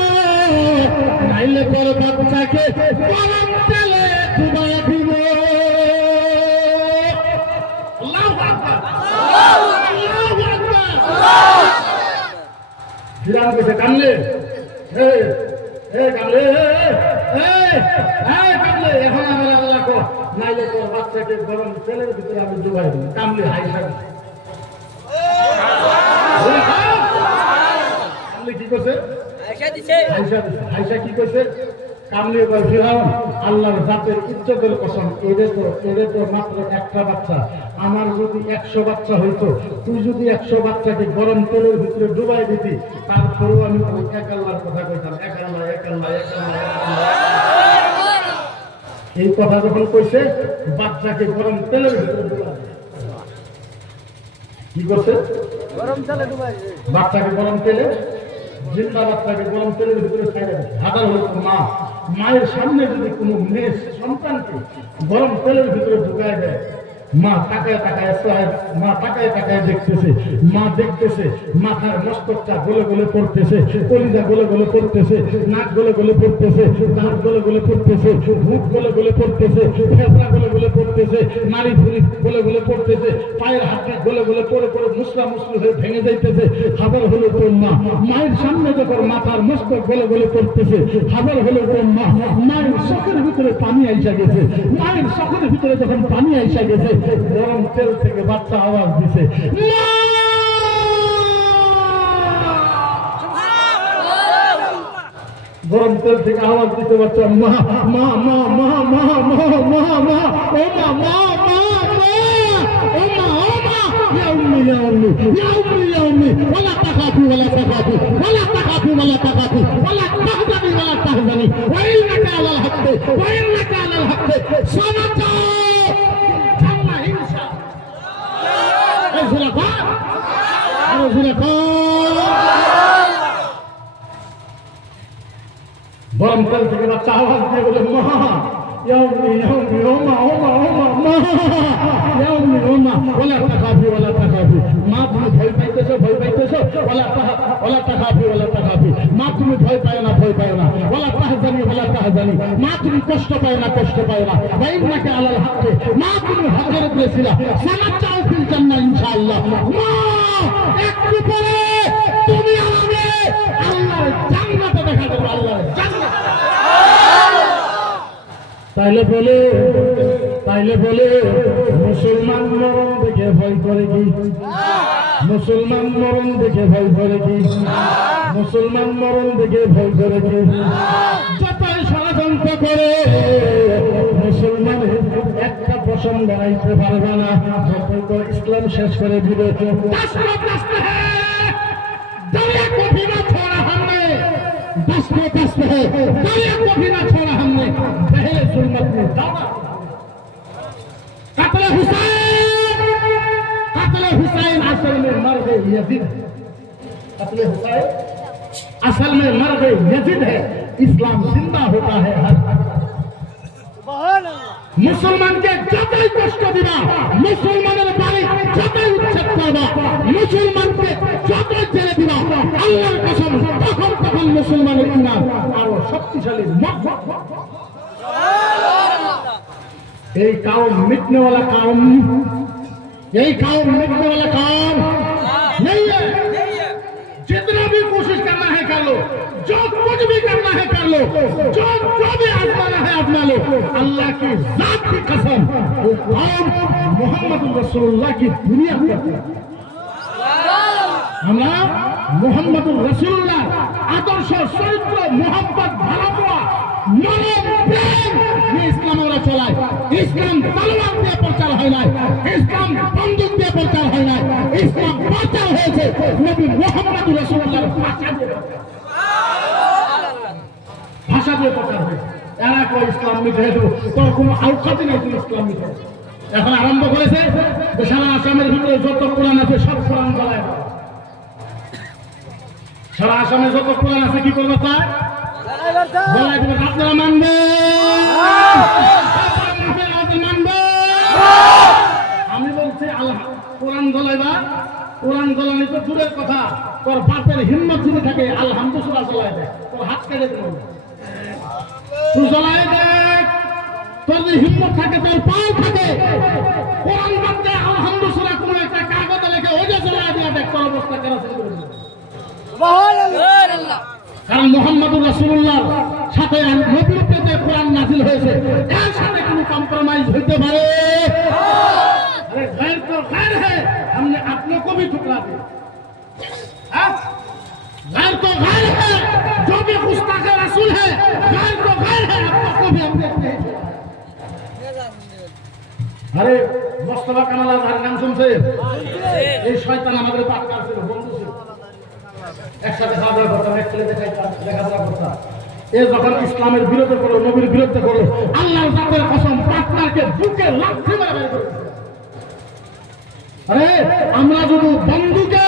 নাইলে পরে বাচ্চাকে গরম তেলে ডুবাইয়া দিব আল্লাহু আকবার আল্লাহু আকবার ফিরাউন কইছে কামলে কামলে এখন আমার আল্লাহ কো নাইলে তোর বাচ্চাকে গরম তেলের ভিতরে আমি ডুবাই দিই কামলে কামলে কি করছে হাইসা কি করছে কামলে ফিরাউন আল্লাহর জাতের ইজ্জতের কসম এদের তো মাত্র একটা বাচ্চা আমার যদি 100 বাচ্চা হইতো তুই যদি 100 বাচ্চাকে গরম তেলের ভিতরে ডুবাই দিতি তারপরেও আমি এক আল্লাহর কথা কইতাম এক আল্লাহ এই কথা যখন কইছে বাচ্চাকে গরম তেলের ভিতরে ডুবাই কি করছে বাচ্চাকে গরম তেলে জিন্দা বাচ্চাকে গরম তেলের ভিতরে ছাইড়া দিচ্ছে হাজার হচ্ছে মায়ের সামনে যদি কোনো মেয়ে সন্তানকে গরম তেলের ভিতরে ঢুকায় দেয় মা তাকায় দেখতেছে মা দেখতেছে মাথার মস্তকটা গলে গলে পড়তেছে কলিজা গলে গলে পড়তেছে নাক গলে গলে পড়তেছে দাঁত গলে গলে পড়তেছে মুখ গলে গলে পড়তেছে ফেফড়া গলে গলে পড়তেছে নাড়ি ভুড়ি গলে গলে পড়তেছে পায়ের হাতটা গলে গলে পড়ে মুসলা হয়ে ভেঙে যাইতেছে খাবার হলো তোর মা মায়ের সামনে যখন মাথার মস্তক গলে গলে পড়তেছে খাবার হলো তোর মা মায়ের চোখের ভিতরে পানি আইসা গেছে মায়ের চোখের ভিতরে যখন পানি আইসা গেছে গরম তেল থেকে বাচ্চা আওয়াজ দিছে গরম তেল থেকে আওয়াজ দিতে বাচ্চা মা মা মা মা মা মা মা মা ও মা মা মা يا أمي ولا تخافي ولا تخافي ولا تخافي ولا تخافي ولا تحزني ولا تحزني وإنك على الحق صدق كما إنشاء গরম তেল থেকে বাচ্চা আওয়াজ দিয়ে বলে মা يا أمي ولا تخافي মা তুমি ভয় পাইতেছো ولا تخافي মা তুমি ভয় পায় না ولا تحزني মা তুমি কষ্ট পায় না وإنك على الحق মা তুমি হকের উপরে ছিলা সানাচাও ফিল জান্নাহ ইনশাআল্লাহ মা একটু পরে তুমি আমাকে আল্লাহর জান্নাতে দেখা দেবে আল্লাহর জান্নাত তাইলে বলে মুসলমান মরণ দেখে ভয় করে কি মুসলমান মরণ দেখে ভয় করে কি যতই ষড়যন্ত্র করে মুসলমানের একটা পশম বানাইতে পারবে না যতই তো ইসলাম শেষ করে দিবে दस्ते है दरिया को भी ना छोड़ा हमने पहले जुल्मत में दावा कत्ल हुसैन असल में मर गए यजीद कत्ल हुसैन असल में मर्द यजीद है, इस्लाम जिंदा होता है हर মুসলমানকে যতই কষ্ট দিবা, মুসলমানের বাড়ি যতই উচ্ছেদ করবা, মুসলমানকে যতই ছেড়ে দিবা, আল্লাহর কসম তখন মুসলমানের ঈমান আরো শক্তিশালী। এই কাউম मिटने वाला काम, यही काउम मिटने वाला काम नहीं है। जितना भी कोशिश करना है कर लो, जो कुछ भी करना है कर लो, जो भी आजमाना है आजमा लो। अल्लाह की जात की कसम, वो कौम मोहम्मद रसूलुल्लाह की दुनिया करते हैं। আমরা মোহাম্মদ রাসূলুল্লাহ আদর্শ চরিত্র মোহাম্মদ ভালোবাসা নরম প্রেম নিয়ে ইসলাম আমরা চলাই। ইসলাম তলোয়ার দিয়ে প্রচার হয় না, ইসলাম বন্দুক দিয়ে প্রচার হয় না, ইসলাম প্রচার হয়েছে নবী মোহাম্মদ রাসূলুল্লাহর ভাষা দিয়ে প্রচার হয়েছে। এরা কয় ইসলাম মিটে দেব, তোর কোনো আউকাতি নেই তুমি ইসলাম মিটে। এখন আরম্ভ করেছে যে সারা আসামের ভিতরে যত কোরআন আছে সব কোরআন জ্বালায়, সারা আসামে যত কোরআন আছে কি করবে তা জ্বালায় দেবে। আপনারা মানবে? মানবে? আমি বলছি আল্লাহ কোরআন জ্বালাইবা, কোরআন জ্বালানি তো দূরের কথা, তোর বাপের হিম্মত যদি থাকে আলহামদুলিল্লাহ জ্বালায় দেয়, তোর হাত কেটে দেবে। তুই জ্বালায় দেখ, তোর যদি হিম্মত থাকে, তোর পাও থাকে, কোরআন বাদ দে, আলহামদুলিল্লাহ কোনো একটা কাগজে লিখে ওই যে জ্বালায় দিয়ে দেখ, তোর অবস্থা কেন শুরু করে দেবে। কারণ মুহাম্মদুর রাসূলুল্লাহর সাথে নবীর পেতে কোরআন নাযিল হয়েছে, এর সাথে কোনো কম্প্রোমাইজ হইতে পারে? अरे गैर तो गैर है, हमने अपने को भी ठुकरा दिया। गैर तो गैर है, जो भी गुस्ताख रसूल है, गैर तो गैर है, अपने को भी हमने नहीं छोड़ा। अरे मुस्तफा कामाल आजहार नाम শুনছে? এই শয়তান আমাদের পার্টনার ছিল, বন্ধু ছিল, একসাথে খাওয়া দাওয়া করতাম, এক ছেলে দেখাশোনা করতাম। এ যখন ইসলামের বিরোধী করলো, নবীর বিরুদ্ধে করলো, আল্লাহর জাতের কসম পার্টনারকে বুকে লাথি মেরে বের করে। আরে আমরা যদি বন্ধুকে,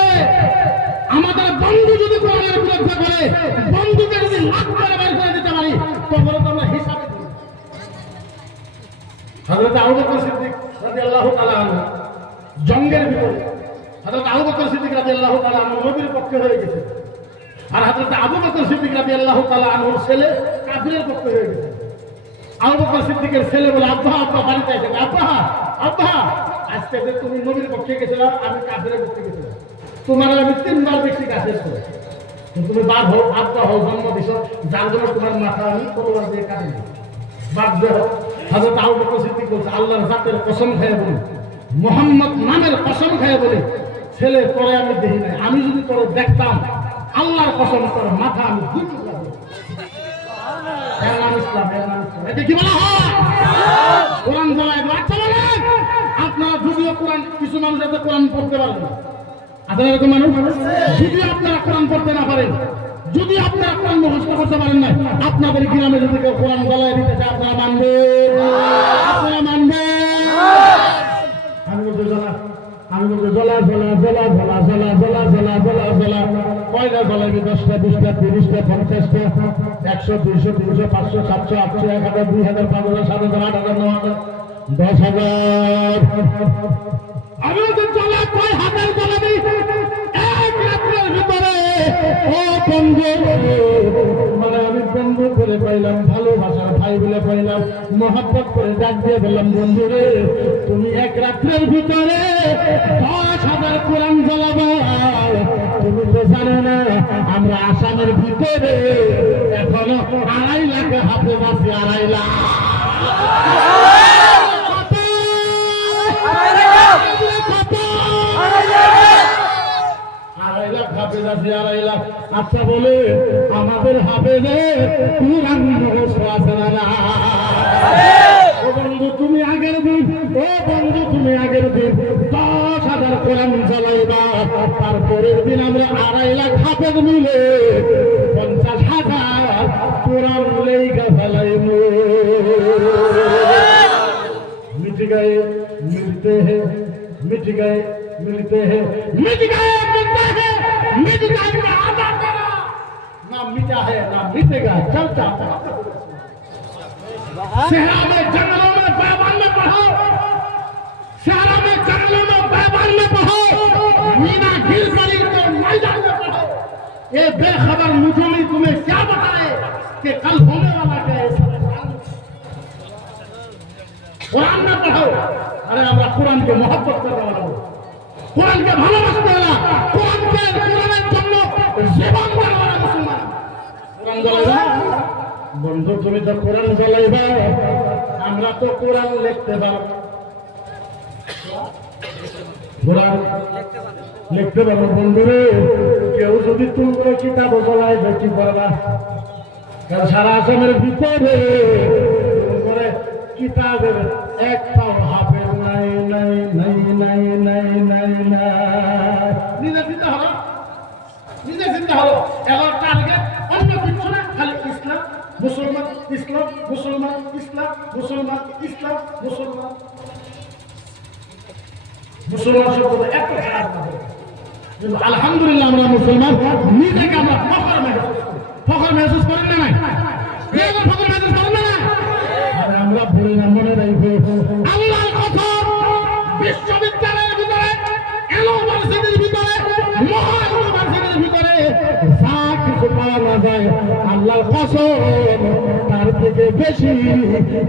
আমাদের বন্ধু যদি কোরআনের বিরুদ্ধে করে, বন্ধুকে যদি লাথ মেরে বের করে দিতে পারি, তখন তো আমরা হিসাবে করি। হযরত আবু বকর সিদ্দিক রাদিয়াল্লাহু তাআলা আনহু জঙ্গের ভিতরে, হযরত আবু বকর সিদ্দিক রাদিয়াল্লাহু তাআলা আনহু নবীর পক্ষে হয়ে গেছে, আর হযরত আবু বকর সিদ্দিক রাদিয়াল্লাহু তাআলা আনহুর ছেলে কাফিরের পক্ষে হয়ে গেছে। আবু বকর সিদ্দিকের ছেলে বলে, আব্বা আব্বা বাড়িতে এসে, আব্বা আব্বা আজকে যে তুমি নবীর পক্ষে গেছিলাম, আমি কাফিরের পক্ষে গেছিলাম, তোমার আমি 3 বার দেখছি কাফের করে, তুমি বাপ হও, আব্বা হও, জন্ম দিছ, যার জন্য তোমার মাথা আমি তলোয়ার দিয়ে কাটি না, বাপ দেহ। হযরত আবু বকর সিদ্দিক বলছে, আল্লাহর জাতের কসম খেয়ে বলি, মুহাম্মদ নামের কসম খেয়ে বলি, ছেলে পরে আমি দেখি নাই, আমি যদি তোর দেখতাম, আল্লাহর কসম তোর মাথা আমি দুই টুকরা দিতাম। এর নাম ইসলাম, এর নাম ইসলাম। এটা কি বলা হয়? কোরআন জ্বালায়। আচ্ছা বলেন, আপনারা যদিও কোরআন, কিছু মানুষ আছে কোরআন পড়তে পারেন না, আপনারা এরকম মানুষ, যদি আপনারা কোরআন পড়তে না পারেন, যদি আপনারা কোরআন মুখস্থ করতে পারেন না, আপনাদের গ্রামে যদি কেউ কোরআন জ্বালায় দিতে চায়, আপনারা মানবেন? আপনারা মানবেন? আমি বলতে জ্বালা, আমি বলতে জ্বলা জ্বলা জ্বলা জ্বলা জ্বলা জ্বলা জ্বলা জ্বলা জ্বলা, কয়টা জ্বলাবি? 10টা 20টা 30টা 50টা 100 200 300 500 700 800 1000 2000 5000 7000 8000 9000 10,000। আমি বলতে জ্বলা কয় হাজার জ্বলাবি এক রাত্রের ভিতরে? ও বন্ধু, মানে আমি বন্ধু করে পাইলাম, ভালোবাসার ভাই বলে পাইলাম, মহব্বত করে ডাক দিয়ে বললাম, বন্ধু রে, তুমি এক রাত্রের ভিতরে 10,000 কোরআন জ্বালাবা। তুমি তো জানো না আমরা আসামের ভিতরে এখনো 2.5 লাখ হাফেজ আছে, 2.5 লাখ। আচ্ছা বলে আমাদের হাফেজে কোরআন মুখস্থ আছে না? ও বন্ধু তুমি আগের দিন, ও বন্ধু তুমি আগের দিন 10,000 কোরআন জ্বালাইবা, তারপরের দিন আমরা 2.5 লাখ হাফেজ মিলে 50,000 কোরআন লেখা ফেলাইবো। मिट गए मिलते हैं, मिट गए मिलते हैं, मिट गए मिलते हैं, मिट जाएगा आधा तेरा, ना मिटा है ना मिटेगा, चलता सेहरा में जंगलों में बैबान में पढ़ो, सेहरा में जंगलों में बैबान में पढ़ो, मीना गिर पड़ी तो मैदान में पढ़ो। ये बेखबर मुझोली तुम्हें क्या बताए कि कल होने वाला क्या है। कुरान में पढ़ो। अरे আমরা কোরআনকে মহব্বত করতে পারবো, কোরআনকে ভালোবাসতে হবে, কোরআনের জন্য জীবন দেওয়ার মুসলমান। কোরআন জ্বালাইবা বন্ধু, তুমি তো কোরআন জ্বালাইবা, আমরা তো কোরআন লিখতে পারবো, কোরআন লিখতে পারবো বন্ধুরে। কেউ যদি তোমরা কিতাব জ্বালাইবে কি করবা? কারণ সারা আসামের ভিতরে করে কিতাবের একটাও হাফেজ নাই নাই নাই নাই নাই নাই নাই। নিজে চিন্তা হলো, নিজে চিন্তা হলো, এবার টার্গেট অন্য কিছু না, খালি ইসলাম মুসলমান, ইসলাম মুসলমান, ইসলাম মুসলমান, ইসলাম মুসলমান। মুসলমান শব্দ এত খারাপ না, কিন্তু আলহামদুলিল্লাহ আমরা মুসলমান, নিজেকে আমরা ফখর মেহসুস করেন না নাই? ফখর মেহসুস করেন না নাই? আমরা বলি না, মনে রাখবো আল্লাহর কসম, বিশ্ববিদ্যালয়ের ভিতরে, ইউনিভার্সিটির ভিতরে, মহা ইউনিভার্সিটির ভিতরে যা কিছু পাওয়া যায় আল্লাহর কসম তার থেকে বেশি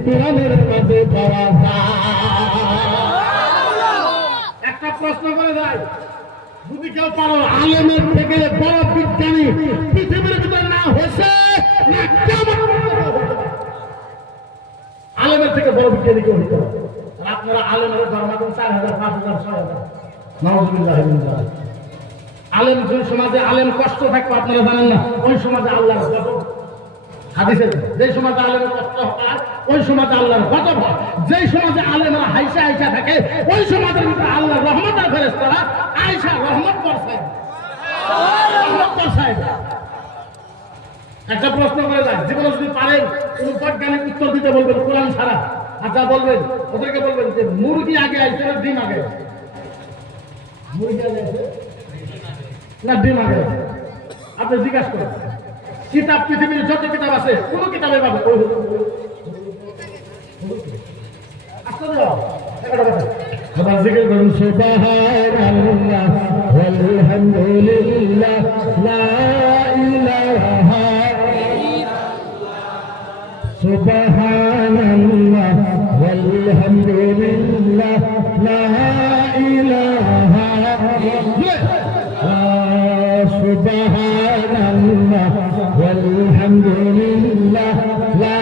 কোরআনের মাঝে পাওয়া যায়। একটা প্রশ্ন করে যায়, যদি কেউ পারো আলেমের থেকে বড় বিজ্ঞানী পৃথিবীর ভিতরে না হয়েছে না কেমন আলেমের থেকে বড় বিজ্ঞানী কেউ হইতে হবে। আপনারা আলেমের ধর্মাতন 4000 5000 6000 নাউজুবিল্লাহ মিন যালিক। আলেম যে সমাজে আলেম কষ্ট থাকবে আপনারা জানেন না, ওই সমাজে আল্লাহর গজব। হাদিসে যে সমাজে আলেমের কষ্ট হয় ওই সমাজে আল্লাহর গজব হয়। যে সমাজে আলেমরা হাইসা হাইসা থাকে ওই সমাজের ভিতরে আল্লাহর রহমতের ফেরেশতারা আয়েশা রহমত বর্ষায়, রহমত বর্ষায়। একটা প্রশ্ন করে যায়, জীবনে যদি পারেন কোন বৈজ্ঞানিক উত্তর দিতে বলবেন কোরআন ছাড়া, আচ্ছা বলবেন, ওদেরকে বলবেন যে মুরগি আগে আইছে না ডিম আগে? মুরগি আগে আছে না ডিম আগে আছে? আপনি জিজ্ঞাসা করেন। কিতাব পৃথিবীর যত কিতাব আছে কোন কিতাবে পাবে আবার জিকির করুন সুবহানাল্লাহ ওয়ালহামদুলিল্লাহ লা ইলাহা সুবহানাল্লাহ ওয়ালহামদুলিল্লাহ লা ইলাহা সুবহানাল্লাহ ওয়ালহামদুলিল্লাহ লা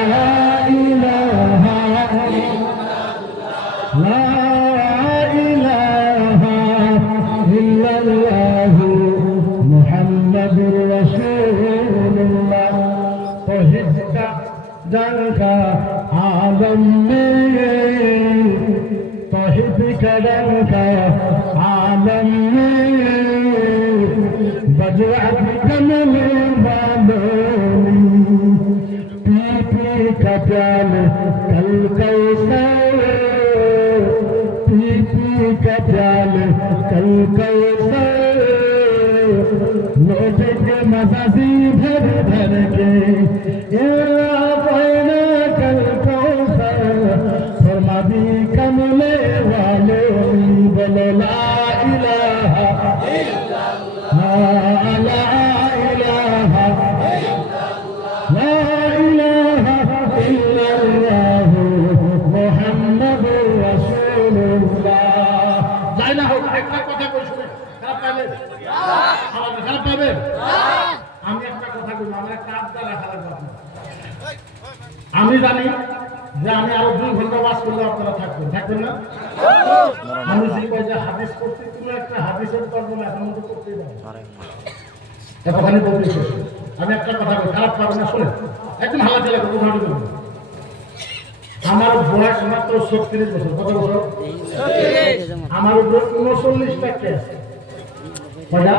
ইলাহা লা ইলাহা ইল্লাল্লাহ মুহাম্মাদুর রাসূলুল্লাহ। তৌহিদ का डंका आलम में, तौहीद का डंका आलम में, बजरंग कमले वालों पी पी का प्याल कल कौसर, पी पी का प्याल कल कौसर, लोटे के मज़ाजी भर भर के कल कौसर, फरमा दी कमले वालों बोलो ला इलाहा इल्लल्लाह, ला इलाहा ला इलाहा इल्लल्लाह मुहम्मदुर রাসূলুল্লাহ। যাই না হোক, একটা কথা কই শুনে খারাপ পাবে? খারাপ পাবে? আমি একটা কথা বলবো, আমার একটা আবদার রাখা লাগবে আপনার। আমি জানি যে আমি আরো 2 ঘন্টা ওয়াজ করলে আপনারা থাকবেন, থাকবেন না? আমি যে কয়টা হাদিস করছি কোনো একটা হাদিসের তর্জমা এখন মতো করতেই পারি এতখানি বলতে শেষ। আমি একটা কথা বলি, খারাপ পাবেন না, শুনে একদম হালা চালা করবো, ভালো করবো। আমার বয়স মাত্র 36 বছর। কত বছর? আমার উপর 39টা কেস। কয়টা?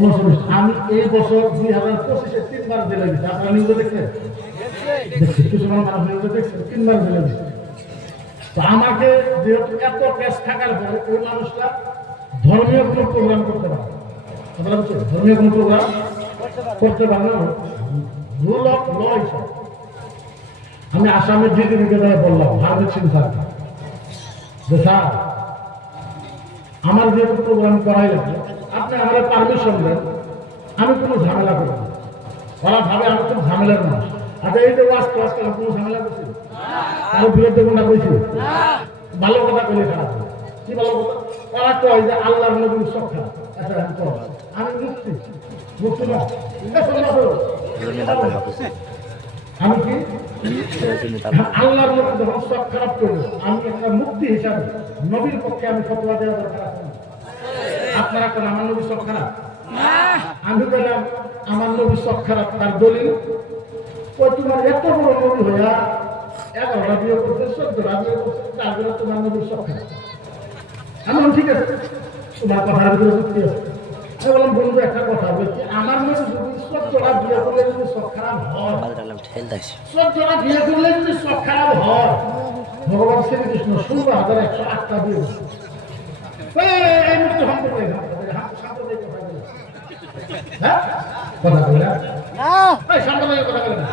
39। আমি এই বছর 2025-এ 3 বার জেলে গেছি। আপনারা নিউজে দেখছেন? দেখছি, কিছু মানুষ নিউজে দেখছেন 3 বার জেলে গেছি। তো আমাকে যেহেতু এত কেস থাকার পরে ওই মানুষটা ধর্মীয় কোনো প্রোগ্রাম করতে পারে, ধর্মীয় কোনো প্রোগ্রাম করতে পারবে না, রুল অফ ল হিসাবে। আমি আসামের ডিজিপিকে বললাম হারমিত সিং স্যারকে যে স্যার আমার যেহেতু প্রোগ্রাম করাই লাগবে, আপনি আমাদের পারমিশন দেন, আমি কোনো ঝামেলা করবো না। ওরা ভাবে আমি খুব ঝামেলার মানুষ। আচ্ছা এই যে ওয়াজ ক্লাস করলাম, কোনো ঝামেলা করছি? কারো বিরুদ্ধে কোনটা কইছি? ভালো কথা কইলে খারাপ হয়। কি ভালো কথা? ওরা কয় যে আল্লাহর নবীর সব খারাপ। আচ্ছা আমি মুক্তি মুক্তি না, আমি কি আল্লাহর নবী যখন সব খারাপ করবো, আমি একটা মুক্তি হিসাবে নবীর পক্ষে আমি ফতোয়া দেওয়া দরকার আছে না? আপনারা কোন আমার নবী সব খারাপ? আমি বললাম আমার নবী সব খারাপ, তার দলিল ওই তোমার এত বড় নবী হইয়া 11টা বিয়ে করতে 14টা বিয়ে করতে, তারপরে তোমার নবী সব খারাপ। আমি ঠিক আছে, তোমার কথার ভিতরে যুক্তি আছে। আমি বললাম বন্ধু একটা কথা বলছি, আমার নবী যদি 14টা বিয়ে করলে যদি সব খারাপ হয়, 14টা বিয়ে করলে যদি সব খারাপ হয়, ভগবান শ্রীকৃষ্ণ 16,108টা বিয়ে করছে। এই মুক্তি সম্পর্কে কথা বলে কথা বলে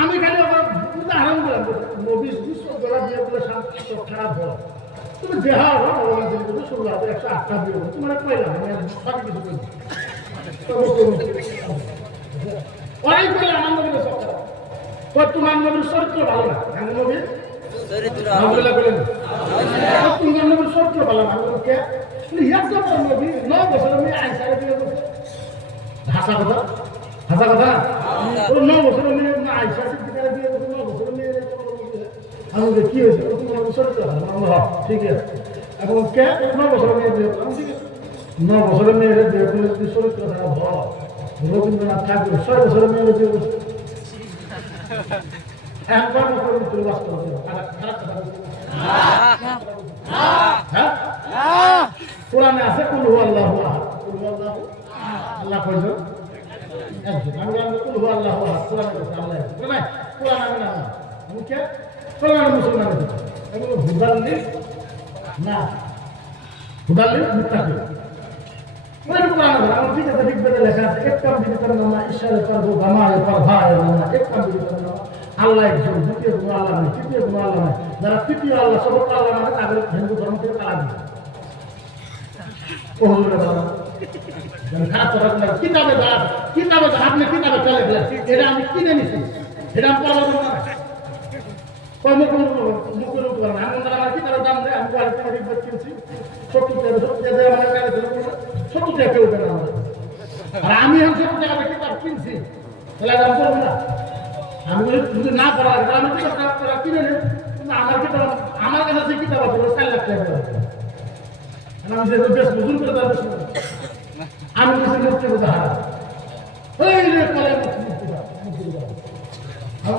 আমি খালি উদাহরণ দিলাম, নবী 14টা বিয়ে করলে সব খারাপ হয়, তুমি দেহা ভগবান শ্রীকৃষ্ণ 16,108টা বিয়ে করছে, তোমার কইলাম আমি বাকি কিছু করি ওরাই বলে আমার নবীর সব খারাপ। তোমার নবীর চরিত্র ভালো না, আমার নবীর চরিত্র তোমার নবীর চরিত্র ভালো না, কে নবী 9 বছরের মেয়ে আয়েশাকে বিয়ে করছে। হাসা কথা, হাসা কথা। ও 9 বছরের মেয়ে আয়েশা সিদ্দিকাকে বিয়ে করছে, 9 বছরের মেয়ে। আমি বলি কি হয়েছে? তোমার চরিত্র ভালো, ঠিক আছে। এবং কে 9 বছরের মেয়ে বিয়ে করলাম, ঠিক আছে। 9 বছরের মেয়ের বিয়ে করলে যদি চরিত্র খারাপ হয়, রবীন্দ্রনাথ ঠাকুর 6 বছরের মেয়ের বিয়ে করছে। একবার চরিত্র বাস্তব খারাপ কথা। হ্যাঁ, কোরআনে আছে কুল হুয়াল্লাহু আহাদ, কুল হুয়াল্লাহু আল্লাহ কইছো একজন। আমি বললাম কুল হুয়াল্লাহু আহাদ, কোরআনে আছে আল্লাহ আছে, না কোরআন আমি না, আমি কে কোরআন মুসলমান আছে। আমি হুদাল্লি না, হুদাল্লি মুত্তাকিন ওই কোরআন আছে। আমার ঠিক আছে, ঠিক বলে লেখা আছে এক কাম দিতে পারে না, ইশারে করব গামায়ে পর ভাই না, এক কাম দিতে পারে না। আল্লাহ একজন, দ্বিতীয় কোনো আল্লাহ নেই, তৃতীয় কোনো আল্লাহ নেই। যারা তৃতীয় আল্লাহ সবক আল্লাহ মানে তাদের হিন্দু ধর্ম থেকে তারা দিবে। ও হুজুরে বলা খারাপ কথা কিতাবে আপনি কিতাবে চলে গেলেন, এটা আমি কিনে নিছি, এটা আমি পড়াবো না। মুখের উপর আমি আমার কিতাবের দাম দেয়, আমি কোয়ালিটি কিনছি 70 টাকা আমার কাছে 70 টাকা কেউ দেবে না। আর আমি এখন 70 টাকা কিতাব কিনছি, তাহলে দাম করবো না। আমি যদি না পড়া আমি কিতাব কিনে নেব, কিন্তু আমার কিতাব আমার কাছে যে কিতাব আছে 4 লাখ টাকা আমি যেহেতু বেশ নতুন করে তার আমি কিছু মুক্তি বোঝা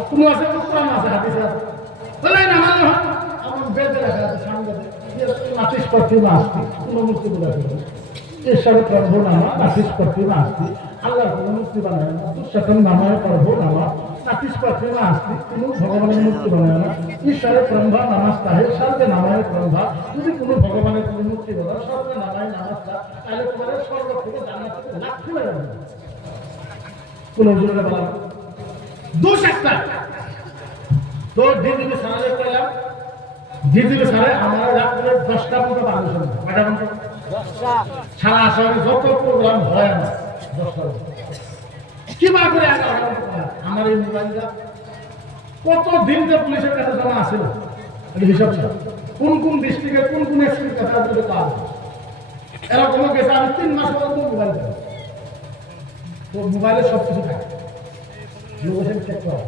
কোনো আছে কোরআন আছে হাদিস আছে বলে না মানে আমার বেদে লেখা আছে সামনে নাতিস প্রতিমা আসতি কোনো মুক্তি বোঝা ঈশ্বর প্রভু নামা নাতিস প্রতিমা আসতি আল্লাহর কোনো মুক্তি বানায় না, দুঃশাসন নামায় প্রভু নামা নাতিস প্রতিমা আসতি কোনো ভগবানের মুক্তি বানায় না, ঈশ্বরের ব্রহ্মা নামাজ তাহে সর্বে নামায় ব্রহ্মা। যদি কোনো ভগবানের কোনো মুক্তি বলা সর্বে নামায় নামাজটা, তাহলে তোমাদের স্বর্গ থেকে জান্নাত থেকে লাখ খুলে যাবে। কোন হুজুরে বলা দোষ একটা তো দিদিকে সারালে পেলাম, দিদিকে সারে আমার রাত্রে 10টা পর্যন্ত পারমিশন, কয়টা পর্যন্ত? সারা আসামে যত প্রোগ্রাম হয় আমার 10টা কি বা করে আমার এই মোবাইলটা কত দিন যে পুলিশের কাছে জমা আসছিল হিসাব ছিল, কোন কোন ডিস্ট্রিক্টে কোন কোন এক্সপির কাছে আসলে কাজ এরকম গেছে। আমি 3 মাস পর্যন্ত মোবাইল তো মোবাইলে সব কিছু থাকে, লোকেশন চেক করা।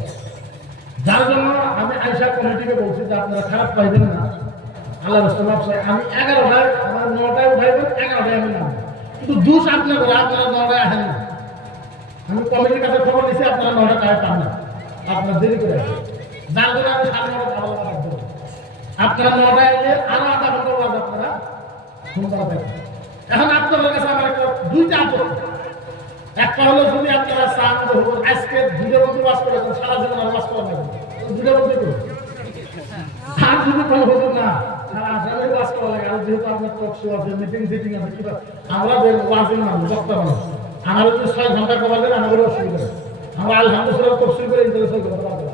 যার জন্য আমি আয়সা কমিটিকে বলছি যে আপনারা খারাপ পাইবেন না, আল্লাহ রাসূল আমি 11টায় আমার 9টায় উঠাইবেন, 11টায় আমি নাম, কিন্তু দুষ আপনার আপনারা 9টায় আসেন না। আমি কমিটির কাছে খবর দিচ্ছি আপনারা 9টায় পান না, আপনার দেরি করে আসেন। যার জন্য আমি 9:30 ভালো লাগবে, আপনারা 9টায় এলে আরো আধা ঘন্টা বাদ আপনারা ফোন করা পাবেন। এখন আপনাদের কাছে আমার একটা 2টা আপত্তি। একটা হলো যদি আপনারা চান আজকে 2টা বন্ধু বাস করেছেন, সারা জীবন আর বাস করা লাগবে, 2টা বন্ধু করুন। আর যদি কোনো হুজুর না সারা আসলে ওয়াজ করা লাগে আর যেহেতু আপনার টক শো আছে মিটিং সিটিং আছে কিবা আমরা ওয়াজিং মানুষ বক্তা মানুষ আমার যদি 6 ঘন্টা কভার দেন আমাদের অসুবিধা নেই আমরা আলহামদুলিল্লাহ তফসিল করে ইন্টারেস্ট করতে পারবো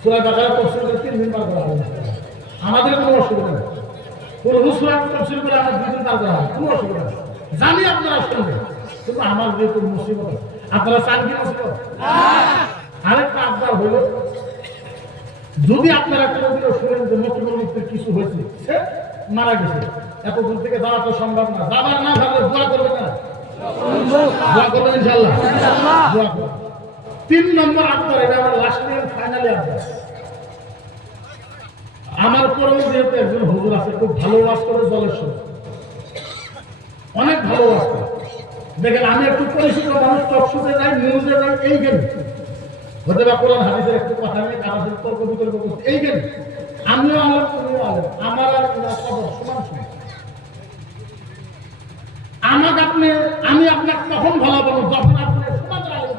সূরা বাকারা তফসিল করে 3 দিন পার করা হবে আমাদের কোনো অসুবিধা নেই কোনো রুসুরা তফসিল করে আমরা 2 দিন পার করা হবে কোনো অসুবিধা নেই জানি আপনারা শুনবেন কিন্তু আমার যেহেতু মুসিবত আপনারা চান কি মুসিবত আরেকটা আবদার হলো যদি আপনারা কোনোদিনও শুনেন যে মতিউর কিছু হয়েছে সে মারা গেছে এত দূর থেকে যাওয়া তো সম্ভব না যাবার না থাকলে দোয়া করবেন না দোয়া করবেন ইনশাআল্লাহ দোয়া করবেন 3 নম্বর আবদার এটা আমার লাস্ট ইয়ার ফাইনালি আবদার আমার পরেও যেহেতু একজন হুজুর আছে খুব ভালো ওয়াজ করে জলেশ্বর অনেক ভালো ওয়াজ করে দেখেন আমি একটু পরিচিত মানুষ টক শুতে যাই নিউজে যাই এই গেম হতে বা কোরআন হাদিসের একটু কথা নিয়ে কারো সাথে তর্ক বিতর্ক করতে এই গেম আমিও আলেম তুমিও আলেম আমার আর খবর সমান সমান আমাকে আমি আপনাকে তখন ভালো বলবো যখন আপনি সমাজ আলেম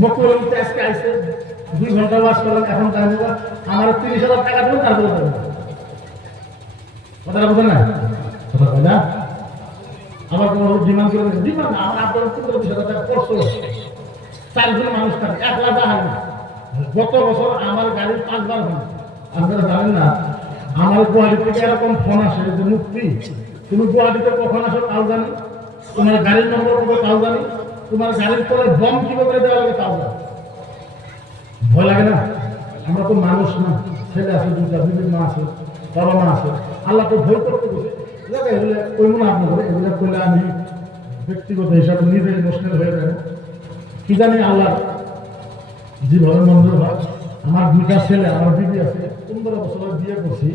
মকবুলতে আজকে আইসে 2 ঘন্টা ওয়াজ করলাম এখন টাইম আমার 30,000 টাকা দেবেন তারপরে দেবেন কথাটা বুঝেন না কথা বলে না আমার কোনো ডিমান্ড করে ডিমান্ড আমার আপনার 15,000 টাকা খরচ 4 জন মানুষ থাকে 1 লাখ হয় না গত বছর আমার গাড়ি 5 বার হয় আপনারা জানেন না আমার গুয়াহাটি থেকে এরকম ফোন আসে যে মুক্তি তুমি গুয়াহাটিতে কখন আসো তাও জানি তোমার গাড়ির নম্বর কত তাও জানি তোমার গাড়ির পরে বম কিভাবে দেওয়া লাগে তাও জানি ভয় লাগে না আমরা তো মানুষ না ছেলে আছে 2টা বিবি মা আছে বাবা মা আছে আল্লাহ তো ভয় করতে বসে এগুলো ওই মনে আপনার এগুলো করলে আমি ব্যক্তিগত হিসাবে নিজে ইমোশনাল হয়ে যাবে কি জানি আল্লাহ যেভাবে মন্দির হয় আমার 2টা ছেলে আমার বিবি আছে 15 বছরের বিয়ে করছি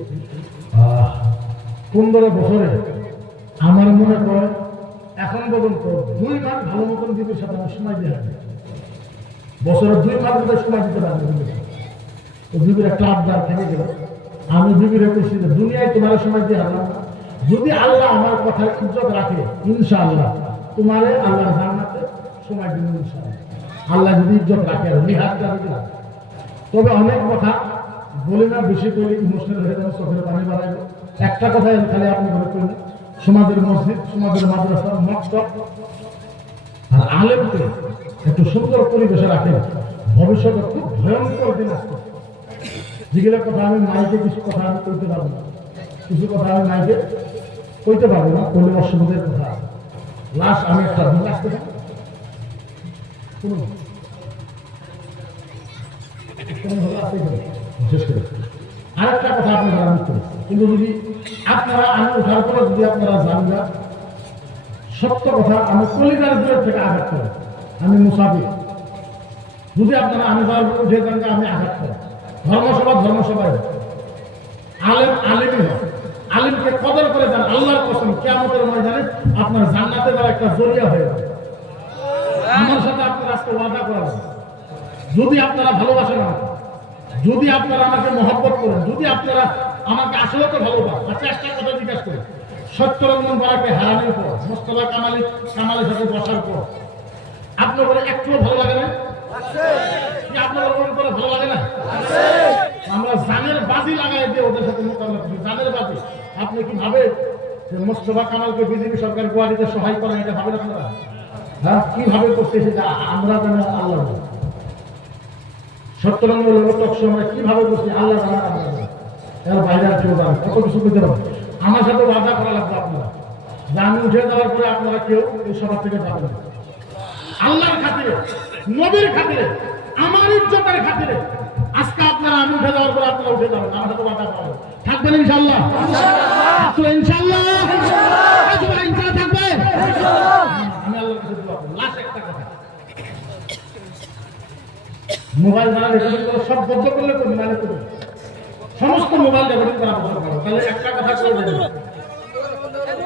15 বছরে আমার মনে করে এখন পর্যন্ত 2 মাস ভালো মতন বিবির সাথে আমি সময় দিয়ে হাঁটি বছরে 2 মাস মধ্যে সময় দিতে পারবো তো বিবির একটা আবদার থেকে গেল আমি বিবিরে বলছি যে দুনিয়ায় তোমার সময় দিয়ে হারলাম যদি আল্লাহ আমার কথার ইজ্জত রাখে ইনশাআল্লাহ তোমারে আল্লাহর জান্নাতে সময় দিন ইনশাআল্লাহ আল্লাহ যদি ইজ্জত রাখে আর লিহাজটা যদি রাখে তবে অনেক কথা বলে না বেশি করে ইমোশনাল হয়ে যাবে চোখের পানি বাড়াইবে একটা কথাই খালি আপনি মনে করুন সমাজের মসজিদ সমাজের মাদ্রাসা মক্তব আর আলেমকে একটু সুন্দর পরিবেশে রাখে ভবিষ্যতে খুব ভয়ঙ্কর দিন আসবে যেগুলোর কথা আমি মাইকে কিছু কথা আমি কইতে পারবো না কিছু কথা আমি মাইকে কইতে পারবো না করলে অসুবিধার কথা লাস্ট আমি একটা দিন আসতে পারি আরেকটা কথা আপনারা আমি করি কিন্তু যদি আপনারা আমি ওঠার পরে যদি আপনারা জানবেন সত্য কথা আমি কলিজার দূরের থেকে আঘাত করি আমি মুসাফির যদি আপনারা আমি যাওয়ার পরে উঠে যান আমি আঘাত করি ধর্মসভায় আলেম আলেমই হয় আলেমকে কদর করে দেন আল্লাহর কসম কিয়ামতের ময়দানে আপনার জান্নাতে যাওয়ার একটা জরিয়া হয়ে যাবে আমার সাথে আপনার আজকে ওয়াদা করা যদি আপনারা ভালোবাসেন আমাকে যদি আপনারা আমাকে মহব্বত করেন যদি আপনারা আমাকে আসলে তো ভালোবাসেন আচ্ছা একটা কথা জিজ্ঞাসা করেন সত্যরঞ্জন বরাকে হারানোর পর মোস্তফা কামালের সাথে বসার পর আপনার বলে একটু ভালো লাগে না কি আপনার করে ভালো লাগে না আমরা জানের বাজি লাগাই দিয়ে ওদের সাথে মোকাবিলা করি জানের বাজি আপনি কি ভাবে যে মোস্তফা কামালকে বিজেপি সরকার গুয়াহাটিতে সহায় করেন এটা ভাবেন আপনারা হ্যাঁ কিভাবে করতে সেটা আমরা জানি আল্লাহ সত্যরঙ্গ লোকটক সময় কিভাবে করছি আল্লাহ জানা আমরা এর বাইরে আর কেউ জানে কত কিছু করতে পারবে আমার সাথে ওয়াদা করা লাগবে আপনারা যে আমি উঠে যাওয়ার পরে আপনারা কেউ এই সভা থেকে যাবেন আল্লাহর খাতিরে নবীর খাতিরে আমার ইজ্জতের খাতিরে আজকে আপনারা আমি উঠে যাওয়ার পরে আপনারা উঠে যাবেন আমার সাথে ওয়াদা করা থাকবেন ইনশাআল্লাহ ইনশাআল্লাহ থাকবে আমি আল্লাহর কাছে দোয়া করি লাস্ট একটা কথা মোবাইল দ্বারা রেকর্ডিং করে সব বদ্ধ করলে করবে নাহলে করবে সমস্ত মোবাইল রেকর্ডিং করা বন্ধ করো তাহলে একটা কথা করে দেবে